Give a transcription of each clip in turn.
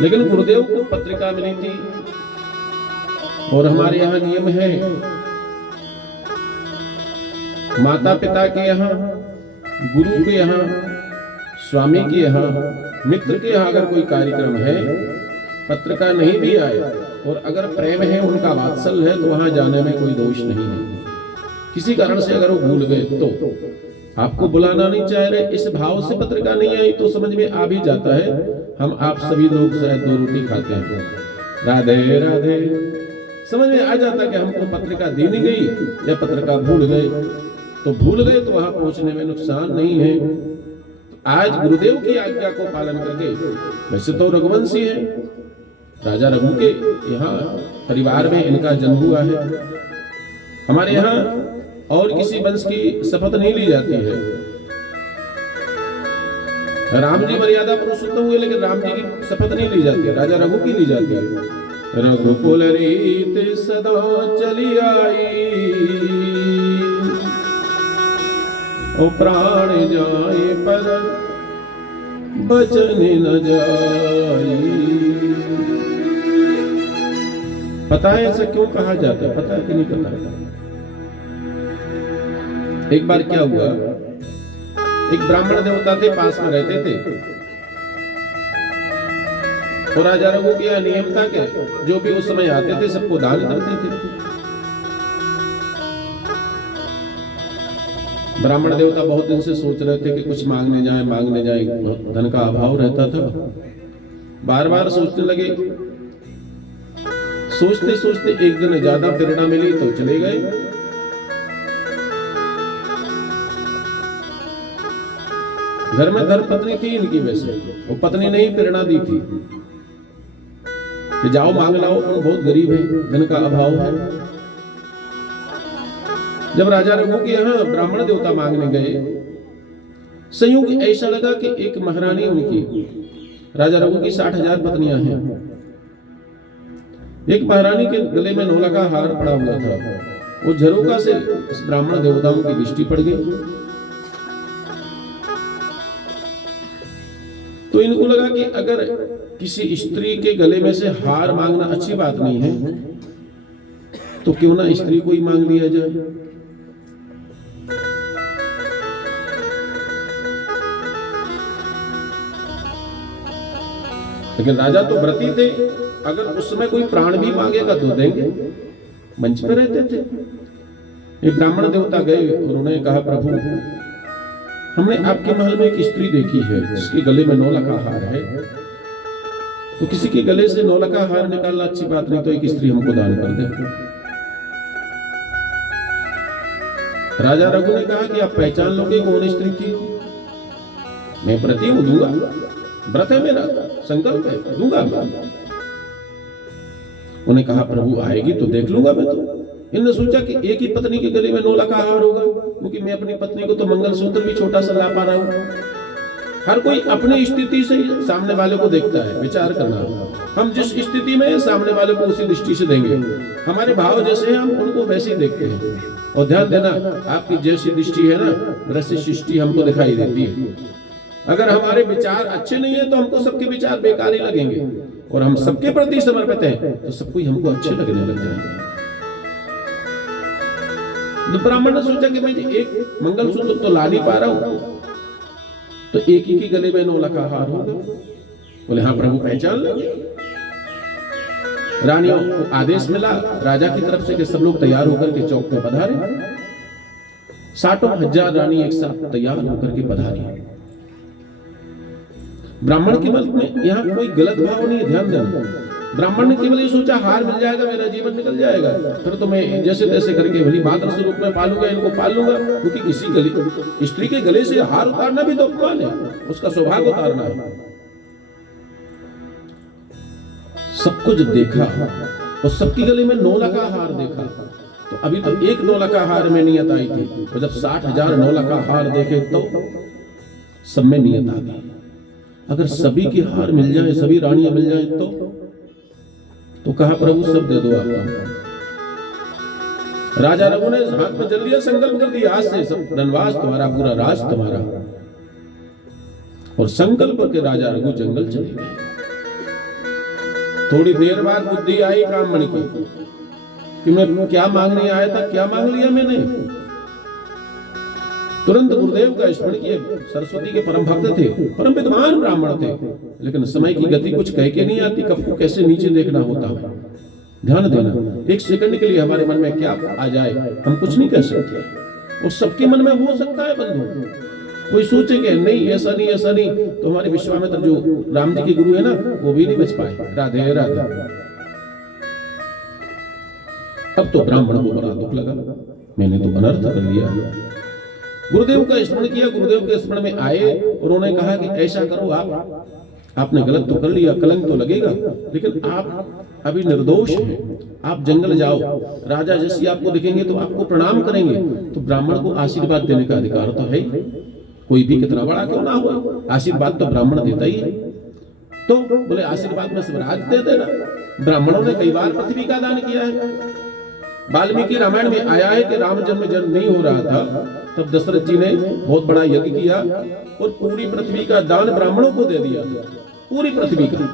लेकिन गुरुदेव को पत्रिका मिली थी और हमारे यहाँ नियम है, माता पिता के यहाँ, गुरु के यहाँ, स्वामी के यहाँ, मित्र के यहाँ अगर कोई कार्यक्रम है, पत्रिका नहीं भी आए और अगर प्रेम है, उनका वात्सल्य है, तो वहां जाने में कोई दोष नहीं है। किसी कारण से अगर वो भूल गए तो आपको बुलाना नहीं चाह रहे, इस भाव से पत्रिका नहीं आई तो समझ में आ भी जाता है हम आप सभी लोग शायद 2 रोटी खाते हैं। राधे राधे समझ में आ जाता कि हमको पत्रिका दी नहीं गई या पत्रिका भूल गए, तो भूल गए तो वहां पहुंचने में नुकसान नहीं है। आज गुरुदेव की आज्ञा को पालन करके, वैसे तो रघुवंशी है, राजा रघु के यहाँ परिवार में इनका जन्म हुआ है। हमारे यहाँ और किसी वंश की शपथ नहीं ली जाती है। राम जी मर्यादा पुरुषोत्तम हुए, लेकिन राम जी की शपथ नहीं ली जाती है, राजा रघु की ली जाती है। रघुकुल रीत सदा चली आई, ओ प्राण जाए पर बचन न जाए। पता है ऐसा क्यों कहा जाता है? पता है कि नहीं पता? एक बार क्या हुआ, एक ब्राह्मण देवता थे, पास में रहते थे और राजा रघु के यहाँ नियम था कि जो भी उस समय आते थे सबको दान करते थे। ब्राह्मण देवता बहुत दिन से सोच रहे थे कि कुछ मांगने जाए, बहुत धन का अभाव रहता था। बार बार सोचने लगे, सोचते सोचते एक दिन ज्यादा प्रेरणा मिली तो चले गए। घर में धर्मपत्नी थी इनकी, वैसे वो पत्नी ने ही प्रेरणा दी थी कि जाओ मांग लाओ, बहुत गरीब है, धन का अभाव है। जब राजा रघु के यहाँ ब्राह्मण देवता मांगने गए, संयोग ऐसा लगा कि एक महारानी उनकी, राजा रघु की 60,000 पत्नियां हैं, एक महारानी के गले में नौला का हार पड़ा हुआ था। वो झरोका से इस ब्राह्मण देवताओं की दृष्टि पड़ गई तो इनको लगा कि अगर किसी स्त्री के गले में से हार मांगना अच्छी बात नहीं है, तो क्यों ना स्त्री को ही मांग लिया जाए। लेकिन राजा तो व्रती थे, अगर उस समय कोई प्राण भी मांगेगा तो देंगे, मंच पे रहते थे। एक ब्राह्मण देवता गए और उन्होंने कहा, प्रभु हमने आपके महल में एक स्त्री देखी है जिसके गले में 9 का हार है, तो किसी के गले से 9 का हार निकालना अच्छी बात नहीं, तो एक स्त्री हमको दान कर दे। राजा रघु ने कहा कि आप पहचान लोगे कौन स्त्री थी? मैं प्रति हूं, दूंगा, व्रत है मेरा, संकल्प है, दूंगा। उन्हें कहा प्रभु आएगी तो देख लूंगा मैं तो। इन्होंने सोचा कि एक ही पत्नी के गले में 9 का हार होगा, क्योंकि मैं अपनी पत्नी को तो मंगलसूत्र भी छोटा सा ला पा रहा हूं। हर कोई अपनी स्थिति से सामने वाले को देखता है, विचार करना। हम जिस स्थिति में हैं, सामने वाले को उसी दृष्टि से देंगे। हमारे भाव जैसे हैं, हम उनको वैसे ही देखते हैं। और ध्यान देना, आपकी जैसी दृष्टि है ना, वैसी सृष्टि हमको दिखाई देती है। अगर हमारे विचार अच्छे नहीं है तो हमको सबके विचार बेकार ही लगेंगे, और हम सबके प्रति समर्पित हैं तो सब कोई हमको अच्छे लगने लग जाएंगे। तो ब्राह्मण ने सोचा कि मैं एक मंगलसूत्र तो ला नहीं पा रहा हूं, तो एक ही के गले में 9 का हार होगा। बोले हाँ प्रभु पहचान लेंगे। रानियों को आदेश मिला राजा की तरफ से कि सब लोग तैयार होकर के चौक पे पधारे। 60,000 रानी एक साथ तैयार होकर के पधारी। ब्राह्मण के मन में यहाँ कोई गलत भाव नहीं, ध्यान देना। ब्राह्मण ने केवल ये सोचा हार मिल जाएगा, मेरा जीवन निकल जाएगा, फिर तो मैं जैसे तैसे करके भली मात्र स्वरूप में पालूंगा, इनको पाल लूंगा। क्योंकि किसी स्त्री के गले से हार उतारना भी तो अपमान है, उसका सौभाग्य उतारना है। सब कुछ देखा और सबके गले में 9 का हार देखा, तो अभी तो एक 9 का हार में नियत आई थी, तो जब 60,000 9 का हार देखे तो सब में नियत आ गई। अगर सभी के हार मिल जाए, सभी रानियां मिल जाए तो कहा प्रभु सब दे दो आपका। राजा रघु ने हाथ में जल दिया, संकल्प कर दिया, आज से सब धनवास तुम्हारा, पूरा राज तुम्हारा। और संकल्प के राजा रघु जंगल चले गए। थोड़ी देर बाद बुद्धि आई ब्राह्मण की कि मैं क्या मांगने आया था, क्या मांग लिया मैंने। तुरंत गुरुदेव का स्मरण किए। सरस्वती के परम भक्त थे, परम विद्वान ब्राह्मण थे, लेकिन समय की गति कुछ कह के नहीं आती, कब को कैसे नीचे देखना होता है। ध्यान देना, एक सेकंड के लिए हमारे मन में क्या आ जाए हम कुछ नहीं कह सकते। वो सबके मन में हो सकता है बंधु। कोई सोचे कि नहीं ऐसा नहीं ऐसा नहीं, तो हमारे विश्वामित्र जो राम जी के गुरु है ना, वो भी नहीं बच पाए। राधे राधे। अब तो ब्राह्मण को बड़ा दुख लगा, मैंने तो अनर्थ कर लिया। गुरुदेव का स्मरण किया, गुरुदेव के स्मरण में आए और उन्होंने कहा कि ऐसा करो, आपने गलत तो कर लिया, कलंक तो लगेगा, लेकिन आप अभी निर्दोष हैं, आप जंगल जाओ, राजा जैसे आपको दिखेंगे तो आपको प्रणाम करेंगे। तो ब्राह्मण को आशीर्वाद देने का अधिकार तो है, कोई भी कितना बड़ा क्यों ना हो, आशीर्वाद तो ब्राह्मण देता ही है। तो बोले आशीर्वाद में स्वराज दे देना। ब्राह्मणों ने कई बार पृथ्वी का दान किया है। वाल्मीकि रामायण में आया है कि राम जन्म नहीं हो रहा था, तब दशरथ जी ने बहुत बड़ा यज्ञ किया और पूरी पृथ्वी का दान ब्राह्मणों को दे दिया, पूरी पृथ्वी का।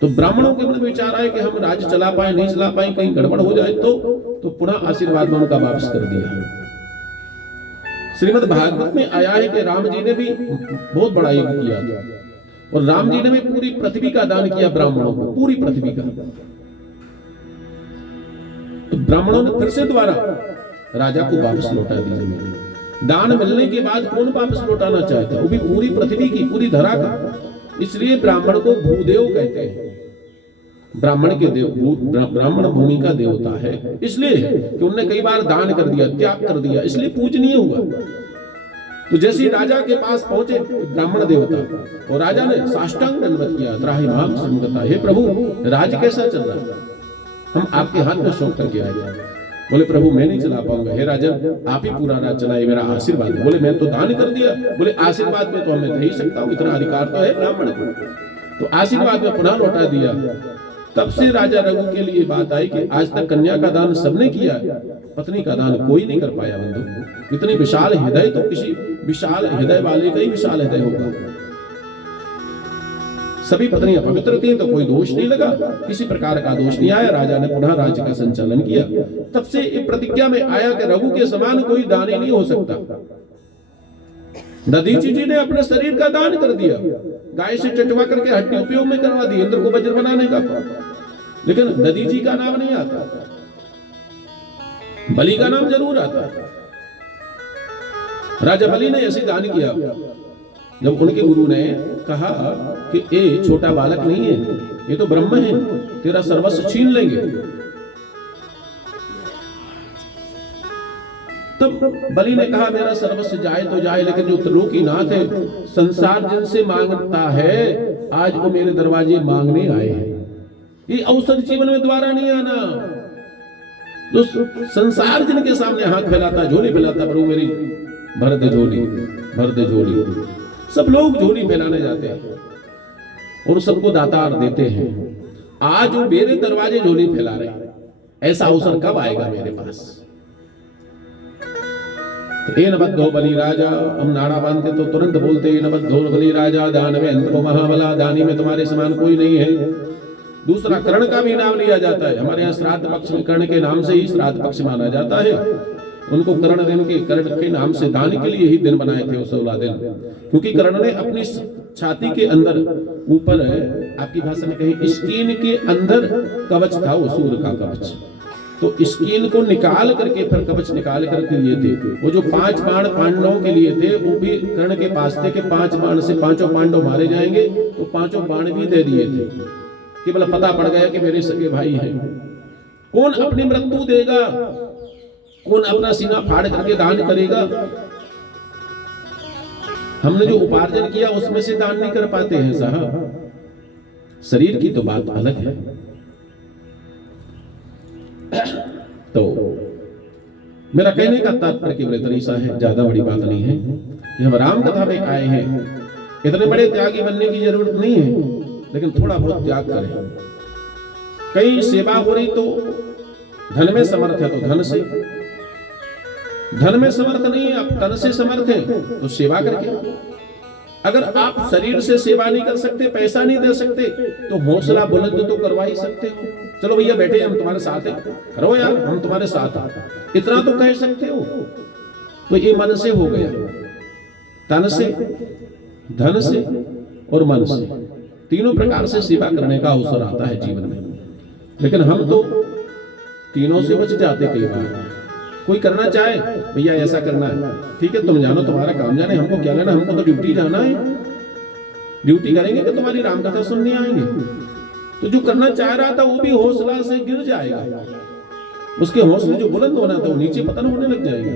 तो ब्राह्मणों के मन में विचार आए कि हम राज्य चला पाए नहीं चला पाए, कहीं गड़बड़ हो जाए तो पुनः आशीर्वाद में उनका वापस कर दिया। श्रीमद् भागवत में आया है कि राम जी ने भी बहुत बड़ा यज्ञ किया और राम जी ने भी पूरी पृथ्वी का दान किया ब्राह्मणों को, पूरी पृथ्वी का। तो ब्राह्मणों ने फिर से दोबारा राजा को वापस लौटा दी जमीन। दान मिलने के बाद कौन वापस लौटाना चाहता है, वो भी पूरी पृथ्वी की, पूरी धरा का। इसलिए ब्राह्मण को भूदेव कहते हैं। ब्राह्मण के देव, ब्राह्मण भूमि का देवता है, इसलिए कि उन्होंने कई बार दान कर दिया, त्याग कर दिया, इसलिए पूजनीय हुआ। तो जैसे राजा के पास पहुंचे ब्राह्मण देवता और राजा ने साष्टांग दंडवत किया, त्राहिमाम संगता, हे प्रभु राज कैसा चल रहा है, हम आपके हाथ में सौंप करके आए थे। बोले प्रभु मैं नहीं चला पाऊंगा, हे राजन आप ही पूरा राज चलाए, मेरा आशीर्वाद। बोले मैं तो दान कर दिया। बोले आशीर्वाद में तो मैं दे ही सकता हूँ, इतना अधिकार तो है ब्राह्मण को। तो आशीर्वाद में पुनः लौटा दिया। तब से राजा रघु के लिए बात आई कि आज तक कन्या का दान सबने किया, पत्नी का दान कोई नहीं कर पाया। बंधु इतनी विशाल हृदय तो किसी विशाल हृदय वाले का ही विशाल हृदय होगा। सभी पत्नियां पवित्र थी तो कोई दोष नहीं लगा, किसी प्रकार का दोष नहीं आया। राजा ने पुनः राज्य का संचालन किया। तब से एक प्रतिज्ञा में आया कि रघु के समान कोई दानी नहीं हो सकता। दधीची जी ने अपने शरीर का दान कर दिया, गाय से टटवा करके हड्डी उपयोग में करवा दी इंद्र को वज्र बनाने का, लेकिन दधीची का नाम नहीं आता, बलि का नाम जरूर आता। राजा बलि ने ऐसे दान किया। जब उनके गुरु ने कहा कि ये छोटा बालक नहीं है, ये तो ब्रह्म है, तेरा सर्वस्व छीन लेंगे, तब बलि ने कहा मेरा सर्वस्व जाए तो जाए, लेकिन जो त्रिलोकीनाथ है, संसार जिनसे मांगता है, आज वो मेरे दरवाजे मांगने आए हैं। ये अवसर जीवन में दोबारा नहीं आना। जो संसार जिनके सामने हाथ फैलाता, झोली फैलाता, प्रभु मेरी भर दे झोली, भर दे झोली। सब लोग झोली फैलाने जाते हैं और सबको दातार देते हैं। आज वो मेरे दरवाजे झोली फैला रहे हैं, ऐसा अवसर कब आएगा मेरे पास? एन बद्धो बलि राजा, हम नाड़ा बांधते तो तुरंत बोलते एन बद्धो बलि राजा, दान में अंतको महाबला, दानी में तुम्हारे समान कोई नहीं है। दूसरा कर्ण का भी नाम लिया जाता है। हमारे यहाँ श्राद्ध पक्ष में कर्ण के नाम से ही श्राद्ध पक्ष माना जाता है। उनको कर्ण दिन के, कर्ण के नाम से दान के लिए ही दिन बनाए थे 16 दिन, क्योंकि कर्ण ने अपनी छाती के अंदर ऊपर, आपकी भाषा में कहें स्किन के अंदर कवच था, वो सूर्य का कवच, तो स्किन को निकाल करके फिर कवच निकाल करके लिए थे। वो जो 5 बाण पांडवों के लिए थे, वो भी कर्ण के पास थे कि 5 बाण से 5 पांडव मारे जाएंगे, तो 5 बाण भी दे दिए थे। केवल पता पड़ गया कि मेरे सगे भाई हैं। कौन अपनी मृत्यु देगा, कौन अपना सीना फाड़ करके दान करेगा? हमने जो उपार्जन किया उसमें से दान नहीं कर पाते हैं साहब। शरीर की तो बात अलग है। तो मेरा कहने का तात्पर्य केवल इतना सा है, ज्यादा बड़ी बात नहीं है कि हम राम कथा में आए हैं। इतने बड़े त्यागी बनने की जरूरत नहीं है, लेकिन थोड़ा बहुत त्याग करें। कहीं सेवा हो रही तो धन में समर्थ है तो धन से, धन में समर्थ नहीं है, आप तन से समर्थ हैं तो सेवा करके। अगर आप शरीर से सेवा नहीं कर सकते, पैसा नहीं दे सकते, तो हौसला बुलंद तो करवा ही सकते हो। चलो भैया बैठे, हम तुम्हारे साथ हैं, करो यार, हम तुम्हारे साथ हैं, इतना तो कह सकते हो। तो ये मन से हो गया, तन से, धन से और मन से, तीनों प्रकार से सेवा करने का अवसर आता है जीवन में। लेकिन हम तो तीनों से बच जाते कई बार। कोई करना चाहे, भैया ऐसा करना है, ठीक है तुम जानो, तुम्हारा काम जाने, हमको क्या लेना, हमको तो ड्यूटी जाना है। ड्यूटी करेंगे कि तुम्हारी रामकथा सुनने आएंगे। तो जो करना चाह रहा था वो भी हौसला से गिर जाएगा, उसके हौसले जो बुलंद होना था वो नीचे पतन होने लग जाएगा।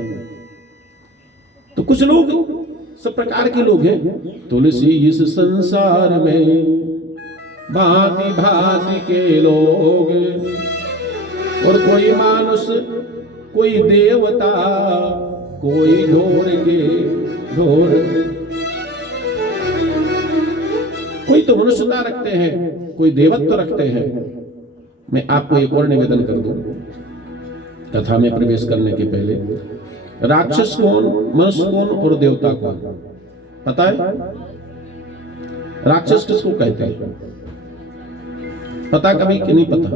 तो कुछ लोग सब प्रकार के लोग हैं। तुलसी इस संसार में भांति भांति के लोग, और कोई मानुष, कोई देवता, कोई ढोर के ढोर। कोई तो मनुष्यता रखते हैं, कोई देवत्व रखते हैं। मैं आपको एक और निवेदन कर दूं कथा में प्रवेश करने के पहले। राक्षस कौन, मनुष्य कौन और देवता कौन पता है? राक्षस किसको कहते हैं पता कभी कि नहीं पता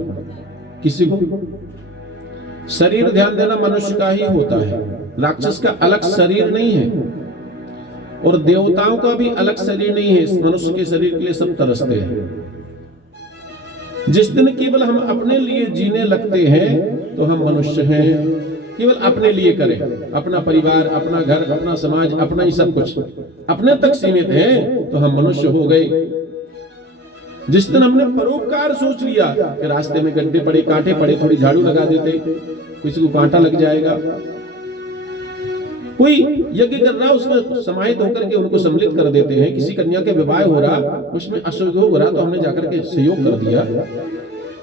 किसी को? शरीर ध्यान देना मनुष्य का ही होता है, राक्षस का अलग शरीर नहीं है, और देवताओं का भी अलग शरीर नहीं है। मनुष्य के शरीर के लिए सब तरसते हैं। जिस दिन केवल हम अपने लिए जीने लगते हैं तो हम मनुष्य हैं। केवल अपने लिए करें, अपना परिवार, अपना घर, अपना समाज, अपना ही सब कुछ अपने तक सीमित है तो हम मनुष्य हो गए। जिस दिन हमने परोपकार सोच लिया कि रास्ते में गड्ढे पड़े, कांटे पड़े, थोड़ी झाड़ू लगा देते, किसी को कांटा लग जाएगा, कोई यज्ञ कर रहा उसमें समाहित होकर के उनको सम्मिलित कर देते हैं। किसी कन्या के विवाह हो रहा, उसमें असहयोग हो रहा तो हमने जाकर के सहयोग कर दिया।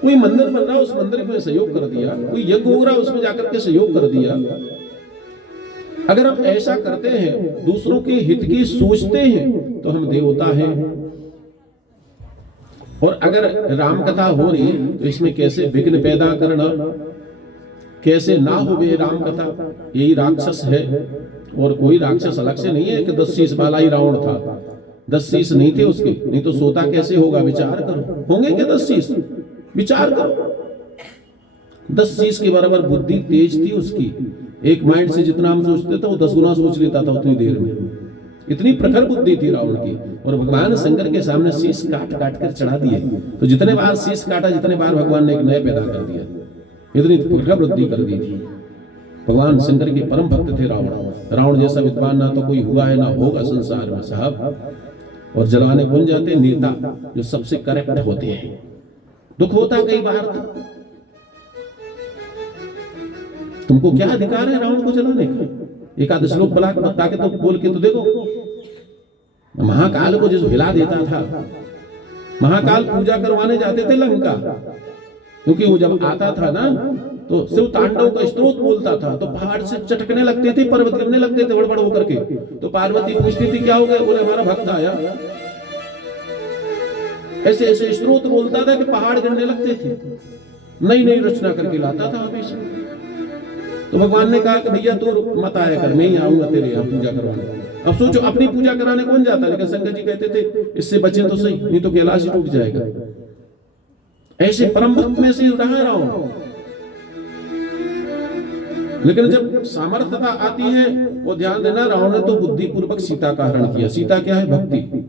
कोई मंदिर बन रहा, उस मंदिर में सहयोग कर दिया। कोई यज्ञ हो रहा, उसमें जाकर के सहयोग कर दिया। अगर हम ऐसा करते हैं, दूसरों के हित की सोचते हैं, तो हम देवता हैं। और अगर राम कथा हो रही तो इसमें कैसे विघ्न पैदा करना, कैसे ना हो वे राम कथा, यही राक्षस है। और कोई राक्षस अलग से नहीं है कि 10 शीश वाला ही रावण था। 10 शीश नहीं थे उसके, नहीं तो सोता कैसे होगा? विचार करो, होंगे क्या 10 शीश? विचार करो। 10 शीश के बराबर बुद्धि तेज थी उसकी। एक माइंड से जितना हम सोचते थे वो 10 गुना सोच लेता था उतनी देर में। इतनी प्रखर बुद्धि थी रावण की। और भगवान शंकर के सामने शीश काट काट कर चढ़ा दिए। तो जितने बार शीश काटा, जितने बार भगवान ने एक नया पैदा कर दिया। इतनी प्रखर बुद्धि कर दी थी। भगवान शंकर के परम भक्त थे रावण। रावण जैसा विद्वान ना तो कोई हुआ है ना होगा संसार में साहब। और जलाने कौन जाते? नेता जो सबसे करेक्ट होते हैं। दुख होता कई बार तो तुमको क्या अधिकार है रावण को जलाने का? एकादश श्लोक बला बता के तो बोल के तो देखो। महाकाल को जिस हिला देता था, महाकाल पूजा करवाने जाते थे लंका, क्योंकि वो जब आता था ना तो शिव तांडव का स्तोत्र बोलता था तो पहाड़ से चटकने लगते थे, पर्वत गिरने लगते थे बड़बड़ होकर के। तो पार्वती पूछती थी क्या हो गया? बोले हमारा भक्त आया। ऐसे ऐसे स्तोत्र बोलता था कि पहाड़ गिरने लगते थे। नई नई रचना करके लाता था हमेशा। तो भगवान ने कहा कि भैया तू मत आया कर, मैं ही आऊंगा तेरे यहाँ पूजा करवाने। अब सोचो, अपनी पूजा कराने कौन जाता? लेकिन शंकर जी कहते थे इससे बचे तो सही, नहीं तो कैलाश ही टूट जाएगा। ऐसे परम भक्त में से रहा रावण। लेकिन जब सामर्थ्यता आती है, वो ध्यान देना, रावण ने तो बुद्धिपूर्वक सीता का हरण किया। सीता क्या है? भक्ति।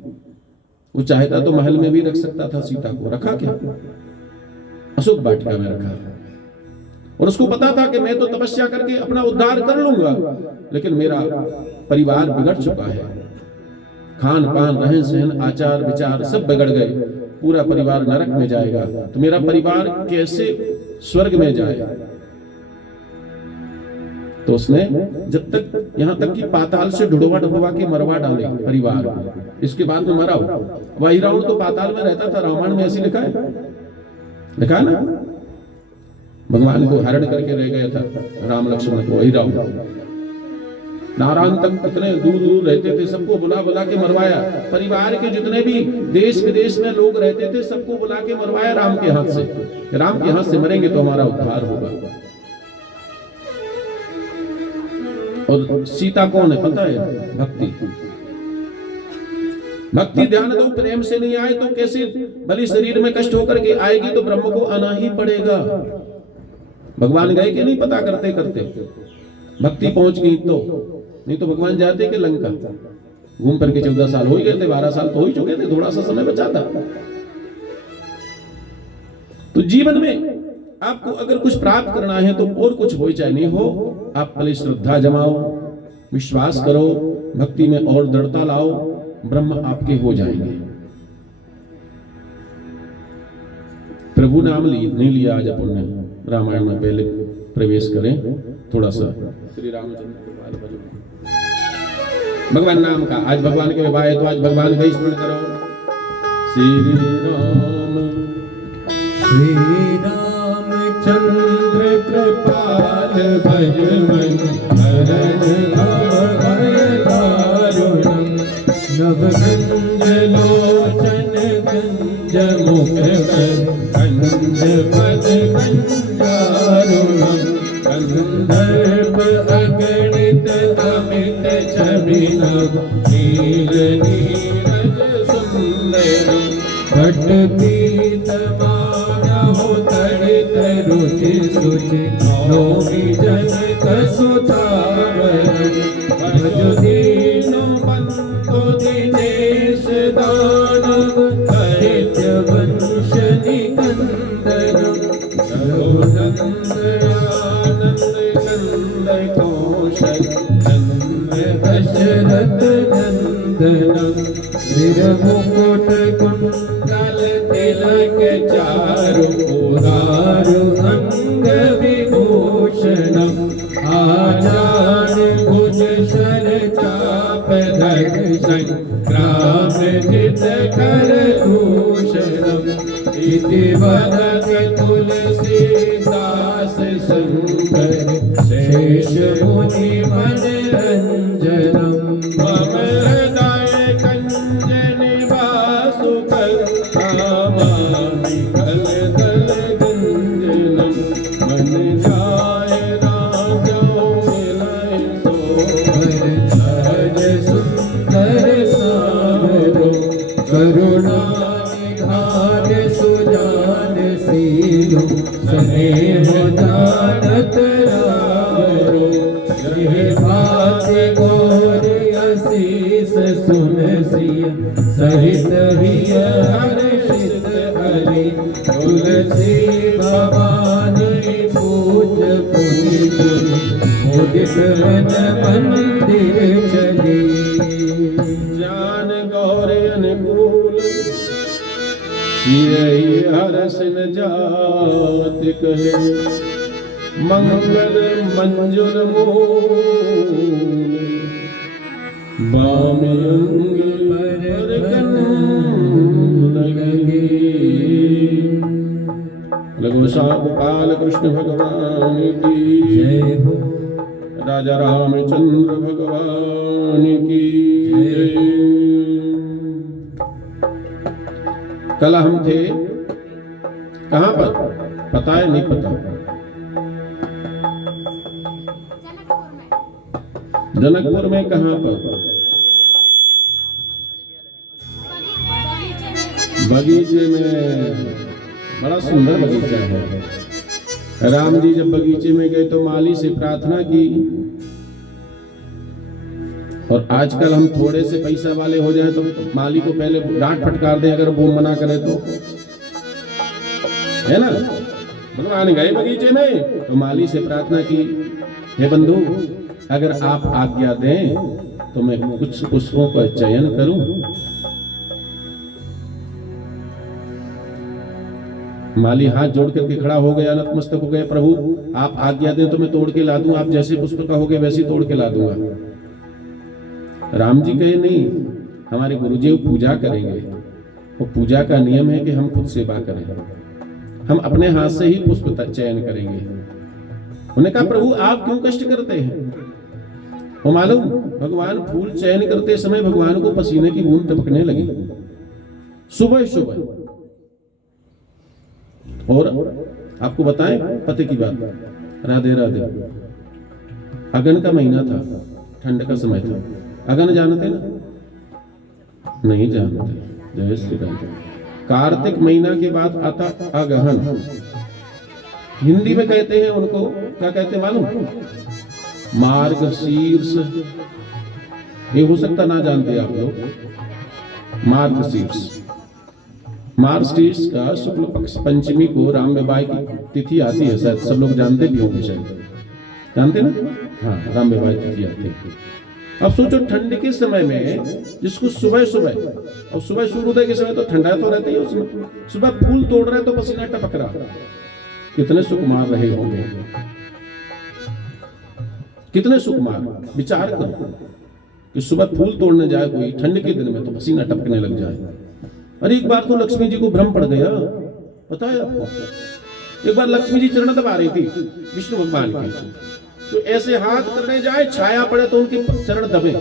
वो चाहता तो महल में भी रख सकता था सीता को, रखा क्या? अशोक वाटिका में रखा। और उसको पता था कि मैं तो तपस्या करके अपना उद्धार कर लूंगा, लेकिन मेरा परिवार बिगड़ चुका है। खान पान, रहन सहन, आचार विचार सब बिगड़ गए। पूरा परिवार नरक में जाएगा, तो मेरा परिवार कैसे स्वर्ग में जाए? तो उसने जब तक यहां तक कि पाताल से ढुड़वा ढुड़वा के मरवा डाले परिवार को, इसके बाद में मरा हो। वही रावण तो पाताल में रहता था, रामायण में ऐसी लिखा है, लिखा है ना? भगवान को हरण करके रह गया था राम लक्ष्मण को, वही रावण। नारायण तक कितने दूर दूर रहते थे, सबको बुला बुला के मरवाया। परिवार के जितने भी देश विदेश में लोग रहते थे सबको बुला के मरवाया राम के हाथ से। राम के हाथ से मरेंगे तो हमारा उद्धार होगा। और सीता कौन है पता है? भक्ति। भक्ति ध्यान दो प्रेम से नहीं आए तो कैसे? भले शरीर में कष्ट होकर के आएगी तो ब्रह्म को आना ही पड़ेगा। भगवान गए कि नहीं पता करते करते भक्ति पहुंच गई तो, नहीं तो भगवान जाते कि लंका घूम करके 14 साल हो ही गए थे, 12 साल तो हो ही चुके थे, थोड़ा सा समय बचा था। तो जीवन में आपको अगर कुछ प्राप्त करना है तो और कुछ हो चाहे नहीं हो, आप पहले श्रद्धा जमाओ, विश्वास करो, भक्ति में और दृढ़ता लाओ, ब्रह्म आपके हो जाएंगे। प्रभु नाम नहीं लिया आज अपन ने, रामायण में पहले प्रवेश करें थोड़ा सा। श्री रामचंद्र भगवान नाम का, आज भगवान के विवाह है तो आज भगवान का स्मरण करो। श्री रामचंद्र कृपाल भज मन हरण भय दारुणं नवगंज लोचन गंज मुख गंज पद गंजारुणं गंधर्व अगणित अमित छवि नव नील नीरज सुंदरं भट पीत मानहो तड़ित रुचि सुचि नौमि जन कसुतावर भज दीनो बंधु दिनेश दानव हरित वंश निकंदन सरोनंद आनंद कंद कौशल नंद दशरथ नंदनम सिर मुकुट कुंडल तिलक चारु पुरारु अंग विभूषणम आजान भुज शर चाप धर संग्राम जित कर भूषणम इति वदत तुलसीदास शंकर शेष मुनि मनरंजनम मम हृदय कंजन वासुकर कामामि कल दल गंजनम मन जाय राजो मिलय सोहर सहज सुंदर सावरो करुणा निधान सुजान सीलो स्नेह जानत रावरो यह बात गौर असीस सुन सिय सहित हिय हर्षित हरि तुलसी भवान पूज पुनि पुनि मुदित मन मंदिर चली जान गौर अनुकूल सियहि हर्षिन जात कहे मंगल मंजुल मूल बाम अंग पर लगे। लघुशा गोपाल कृष्ण भगवान की जय हो, राजा रामचंद्र भगवान की जय। कल हम थे कहाँ पर पता है? नहीं पता। जनकपुर में कहाँ पर? बगीचे में, बड़ा सुंदर बगीचा है। राम जी जब बगीचे में गए तो माली से प्रार्थना की, और आजकल हम थोड़े से पैसा वाले हो जाए तो माली को पहले डांट फटकार दें अगर वो मना करे तो, है ना। भगवान गए बगीचे में तो माली से प्रार्थना की, हे बंधु अगर आप आज्ञा दें तो मैं कुछ पुष्पों का चयन करूं। माली हाथ जोड़ करके खड़ा हो गया, नतमस्तक हो गया, प्रभु आप आज्ञा दें तो मैं तोड़ के ला दूं, आप जैसे पुष्प कहोगे वैसे तोड़ के ला दूंगा। राम जी कहे नहीं, हमारे गुरुजी पूजा करेंगे, वो पूजा का नियम है कि हम खुद सेवा करें, हम अपने हाथ से ही पुष्प चयन करेंगे। उन्होंने कहा प्रभु आप क्यों कष्ट करते हैं? वो मालूम भगवान फूल चयन करते समय भगवान को पसीने की बूंद टपकने लगी सुबह सुबह। और आपको बताएं पते की बात, राधे राधे, अगन का महीना था, ठंड का समय था। अगन जानते ना, नहीं जानते। जय श्री राम। कार्तिक महीना के बाद आता अगहन, हिंदी में कहते हैं उनको, क्या कहते हैं मालूम? मार्गशीर्ष। ये हो सकता ना जानते आप लोग। मार्गशीर्ष, मार्गशीर्ष का शुक्ल पक्ष पंचमी को राम विवाह की तिथि आती है, शायद सब लोग जानते भी होंगे, शायद जानते ना? हाँ, राम विवाह की तिथि आती है। अब सोचो ठंड के समय में जिसको सुबह सुबह, और सुबह सूर्योदय के समय तो ठंडा तो रहती है, उसमें सुबह फूल तोड़ रहे तो पसीना टपक रहा, कितने सुख मार रहे होंगे, कितने सुख मार। विचार करो कि सुबह फूल तोड़ने जाए कोई ठंड के दिन में तो पसीना टपकने लग जाए। अरे एक बार तो लक्ष्मी जी को भ्रम पड़ गया, पता है आपको? एक बार लक्ष्मी जी चरण दबा रही थी विष्णु भगवान की, तो ऐसे हाथ करने जाए, छाया पड़े तो उनके चरण दबे,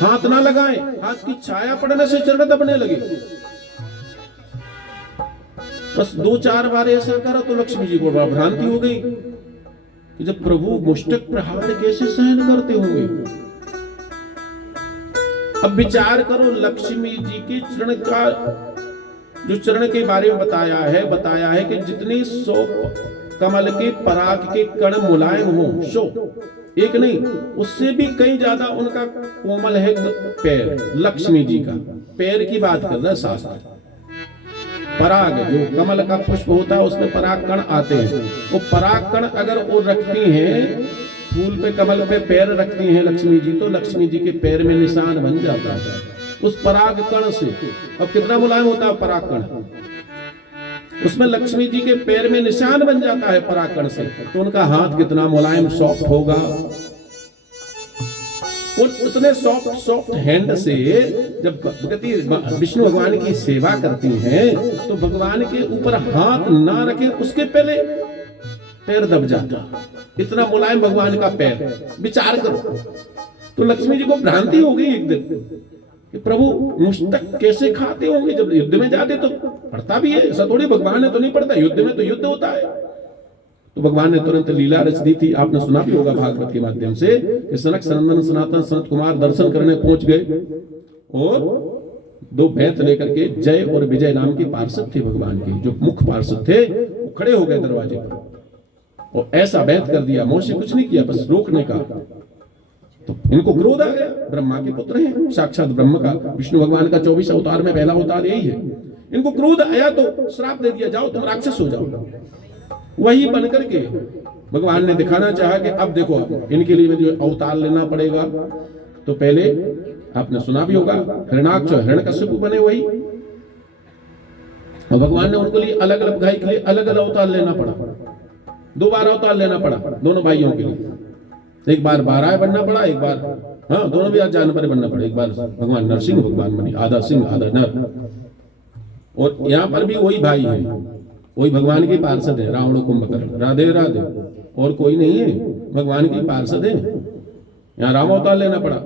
हाथ ना लगाए, हाथ की छाया पड़ने से चरण दबने लगे। बस 2-4 बार ऐसा करा तो लक्ष्मी जी को भ्रांति हो गई कि जब प्रभु मुष्टक प्रहार कैसे सहन करते होंगे। अब विचार करो, लक्ष्मी जी के चरण का, जो चरण के बारे में बताया है कि जितनी 100 कमल के पराग के कण मुलायम हो, शो एक नहीं, उससे भी कई ज्यादा उनका कोमल है पैर। लक्ष्मी जी का पैर की बात कर रहा है शास्त्र। पराग, जो कमल का पुष्प होता है उसमें पराग कण आते हैं, वो पराग कण अगर वो रखती हैं फूल पे, कमल पे पैर रखती हैं लक्ष्मी जी, तो लक्ष्मी जी के पैर में निशान बन जाता है उस पराग कण से। अब कितना मुलायम होता है पराग कण, उसमें लक्ष्मी जी के पैर में निशान बन जाता है पराग कण से, तो उनका हाथ कितना मुलायम सॉफ्ट होगा। उतने सॉफ्ट हैंड से जब भगवती विष्णु भगवान की सेवा करती हैं तो भगवान के ऊपर हाथ ना रखे उसके पहले पैर दब जाता, इतना मुलायम भगवान का पैर। विचार करो। तो लक्ष्मी जी को भ्रांति हो गई एक दिन कि प्रभु मुष्टक कैसे खाते होंगे, जब युद्ध में जाते तो पड़ता भी है, ऐसा थोड़ी भगवान ने तो नहीं पड़ता, युद्ध में तो युद्ध होता है। तो भगवान ने तुरंत लीला रच दी थी, आपने सुना भी होगा भागवत के माध्यम से कि सनक सनंदन सनातन सनत कुमार दर्शन करने पहुंच गए और 2 भैंस लेकर के जय और विजय नाम के पार्षद थे भगवान के, जो मुख्य पार्षद थे, वो खड़े हो गए दरवाजे पर और ऐसा बैत कर दिया, मुंह से कुछ नहीं किया, बस रोकने का। तो इनको क्रोध आ गया, ब्रह्मा के पुत्र हैं, साक्षात ब्रह्म का, विष्णु भगवान का 24 अवतार में पहला अवतार यही है। इनको क्रोध आया तो श्राप दे दिया, जाओ तुम राक्षस हो जाओ। वही बन करके भगवान ने दिखाना चाहा कि अब देखो इनके लिए जो अवतार लेना पड़ेगा। तो पहले आपने सुना भी होगा हिरणाक्ष हिरण्यकश्यप बने वही, और भगवान ने उनके लिए अलग अलग भाई के लिए अलग अलग अवतार लेना पड़ा, 2 बार अवतार लेना पड़ा दोनों भाइयों के लिए। एक बार बाराय बनना पड़ा, एक बार हाँ दोनों भी जानवर बनना पड़ा। एक बार भगवान नरसिंह भगवान बने, आधा सिंह आधा नर। और यहाँ पर भी वही भाई है, वही भगवान के पार्षद है, रावण कुंभकर्ण। राधे राधे, और कोई नहीं है, भगवान के पार्षद है। यहाँ राम अवतार लेना पड़ा,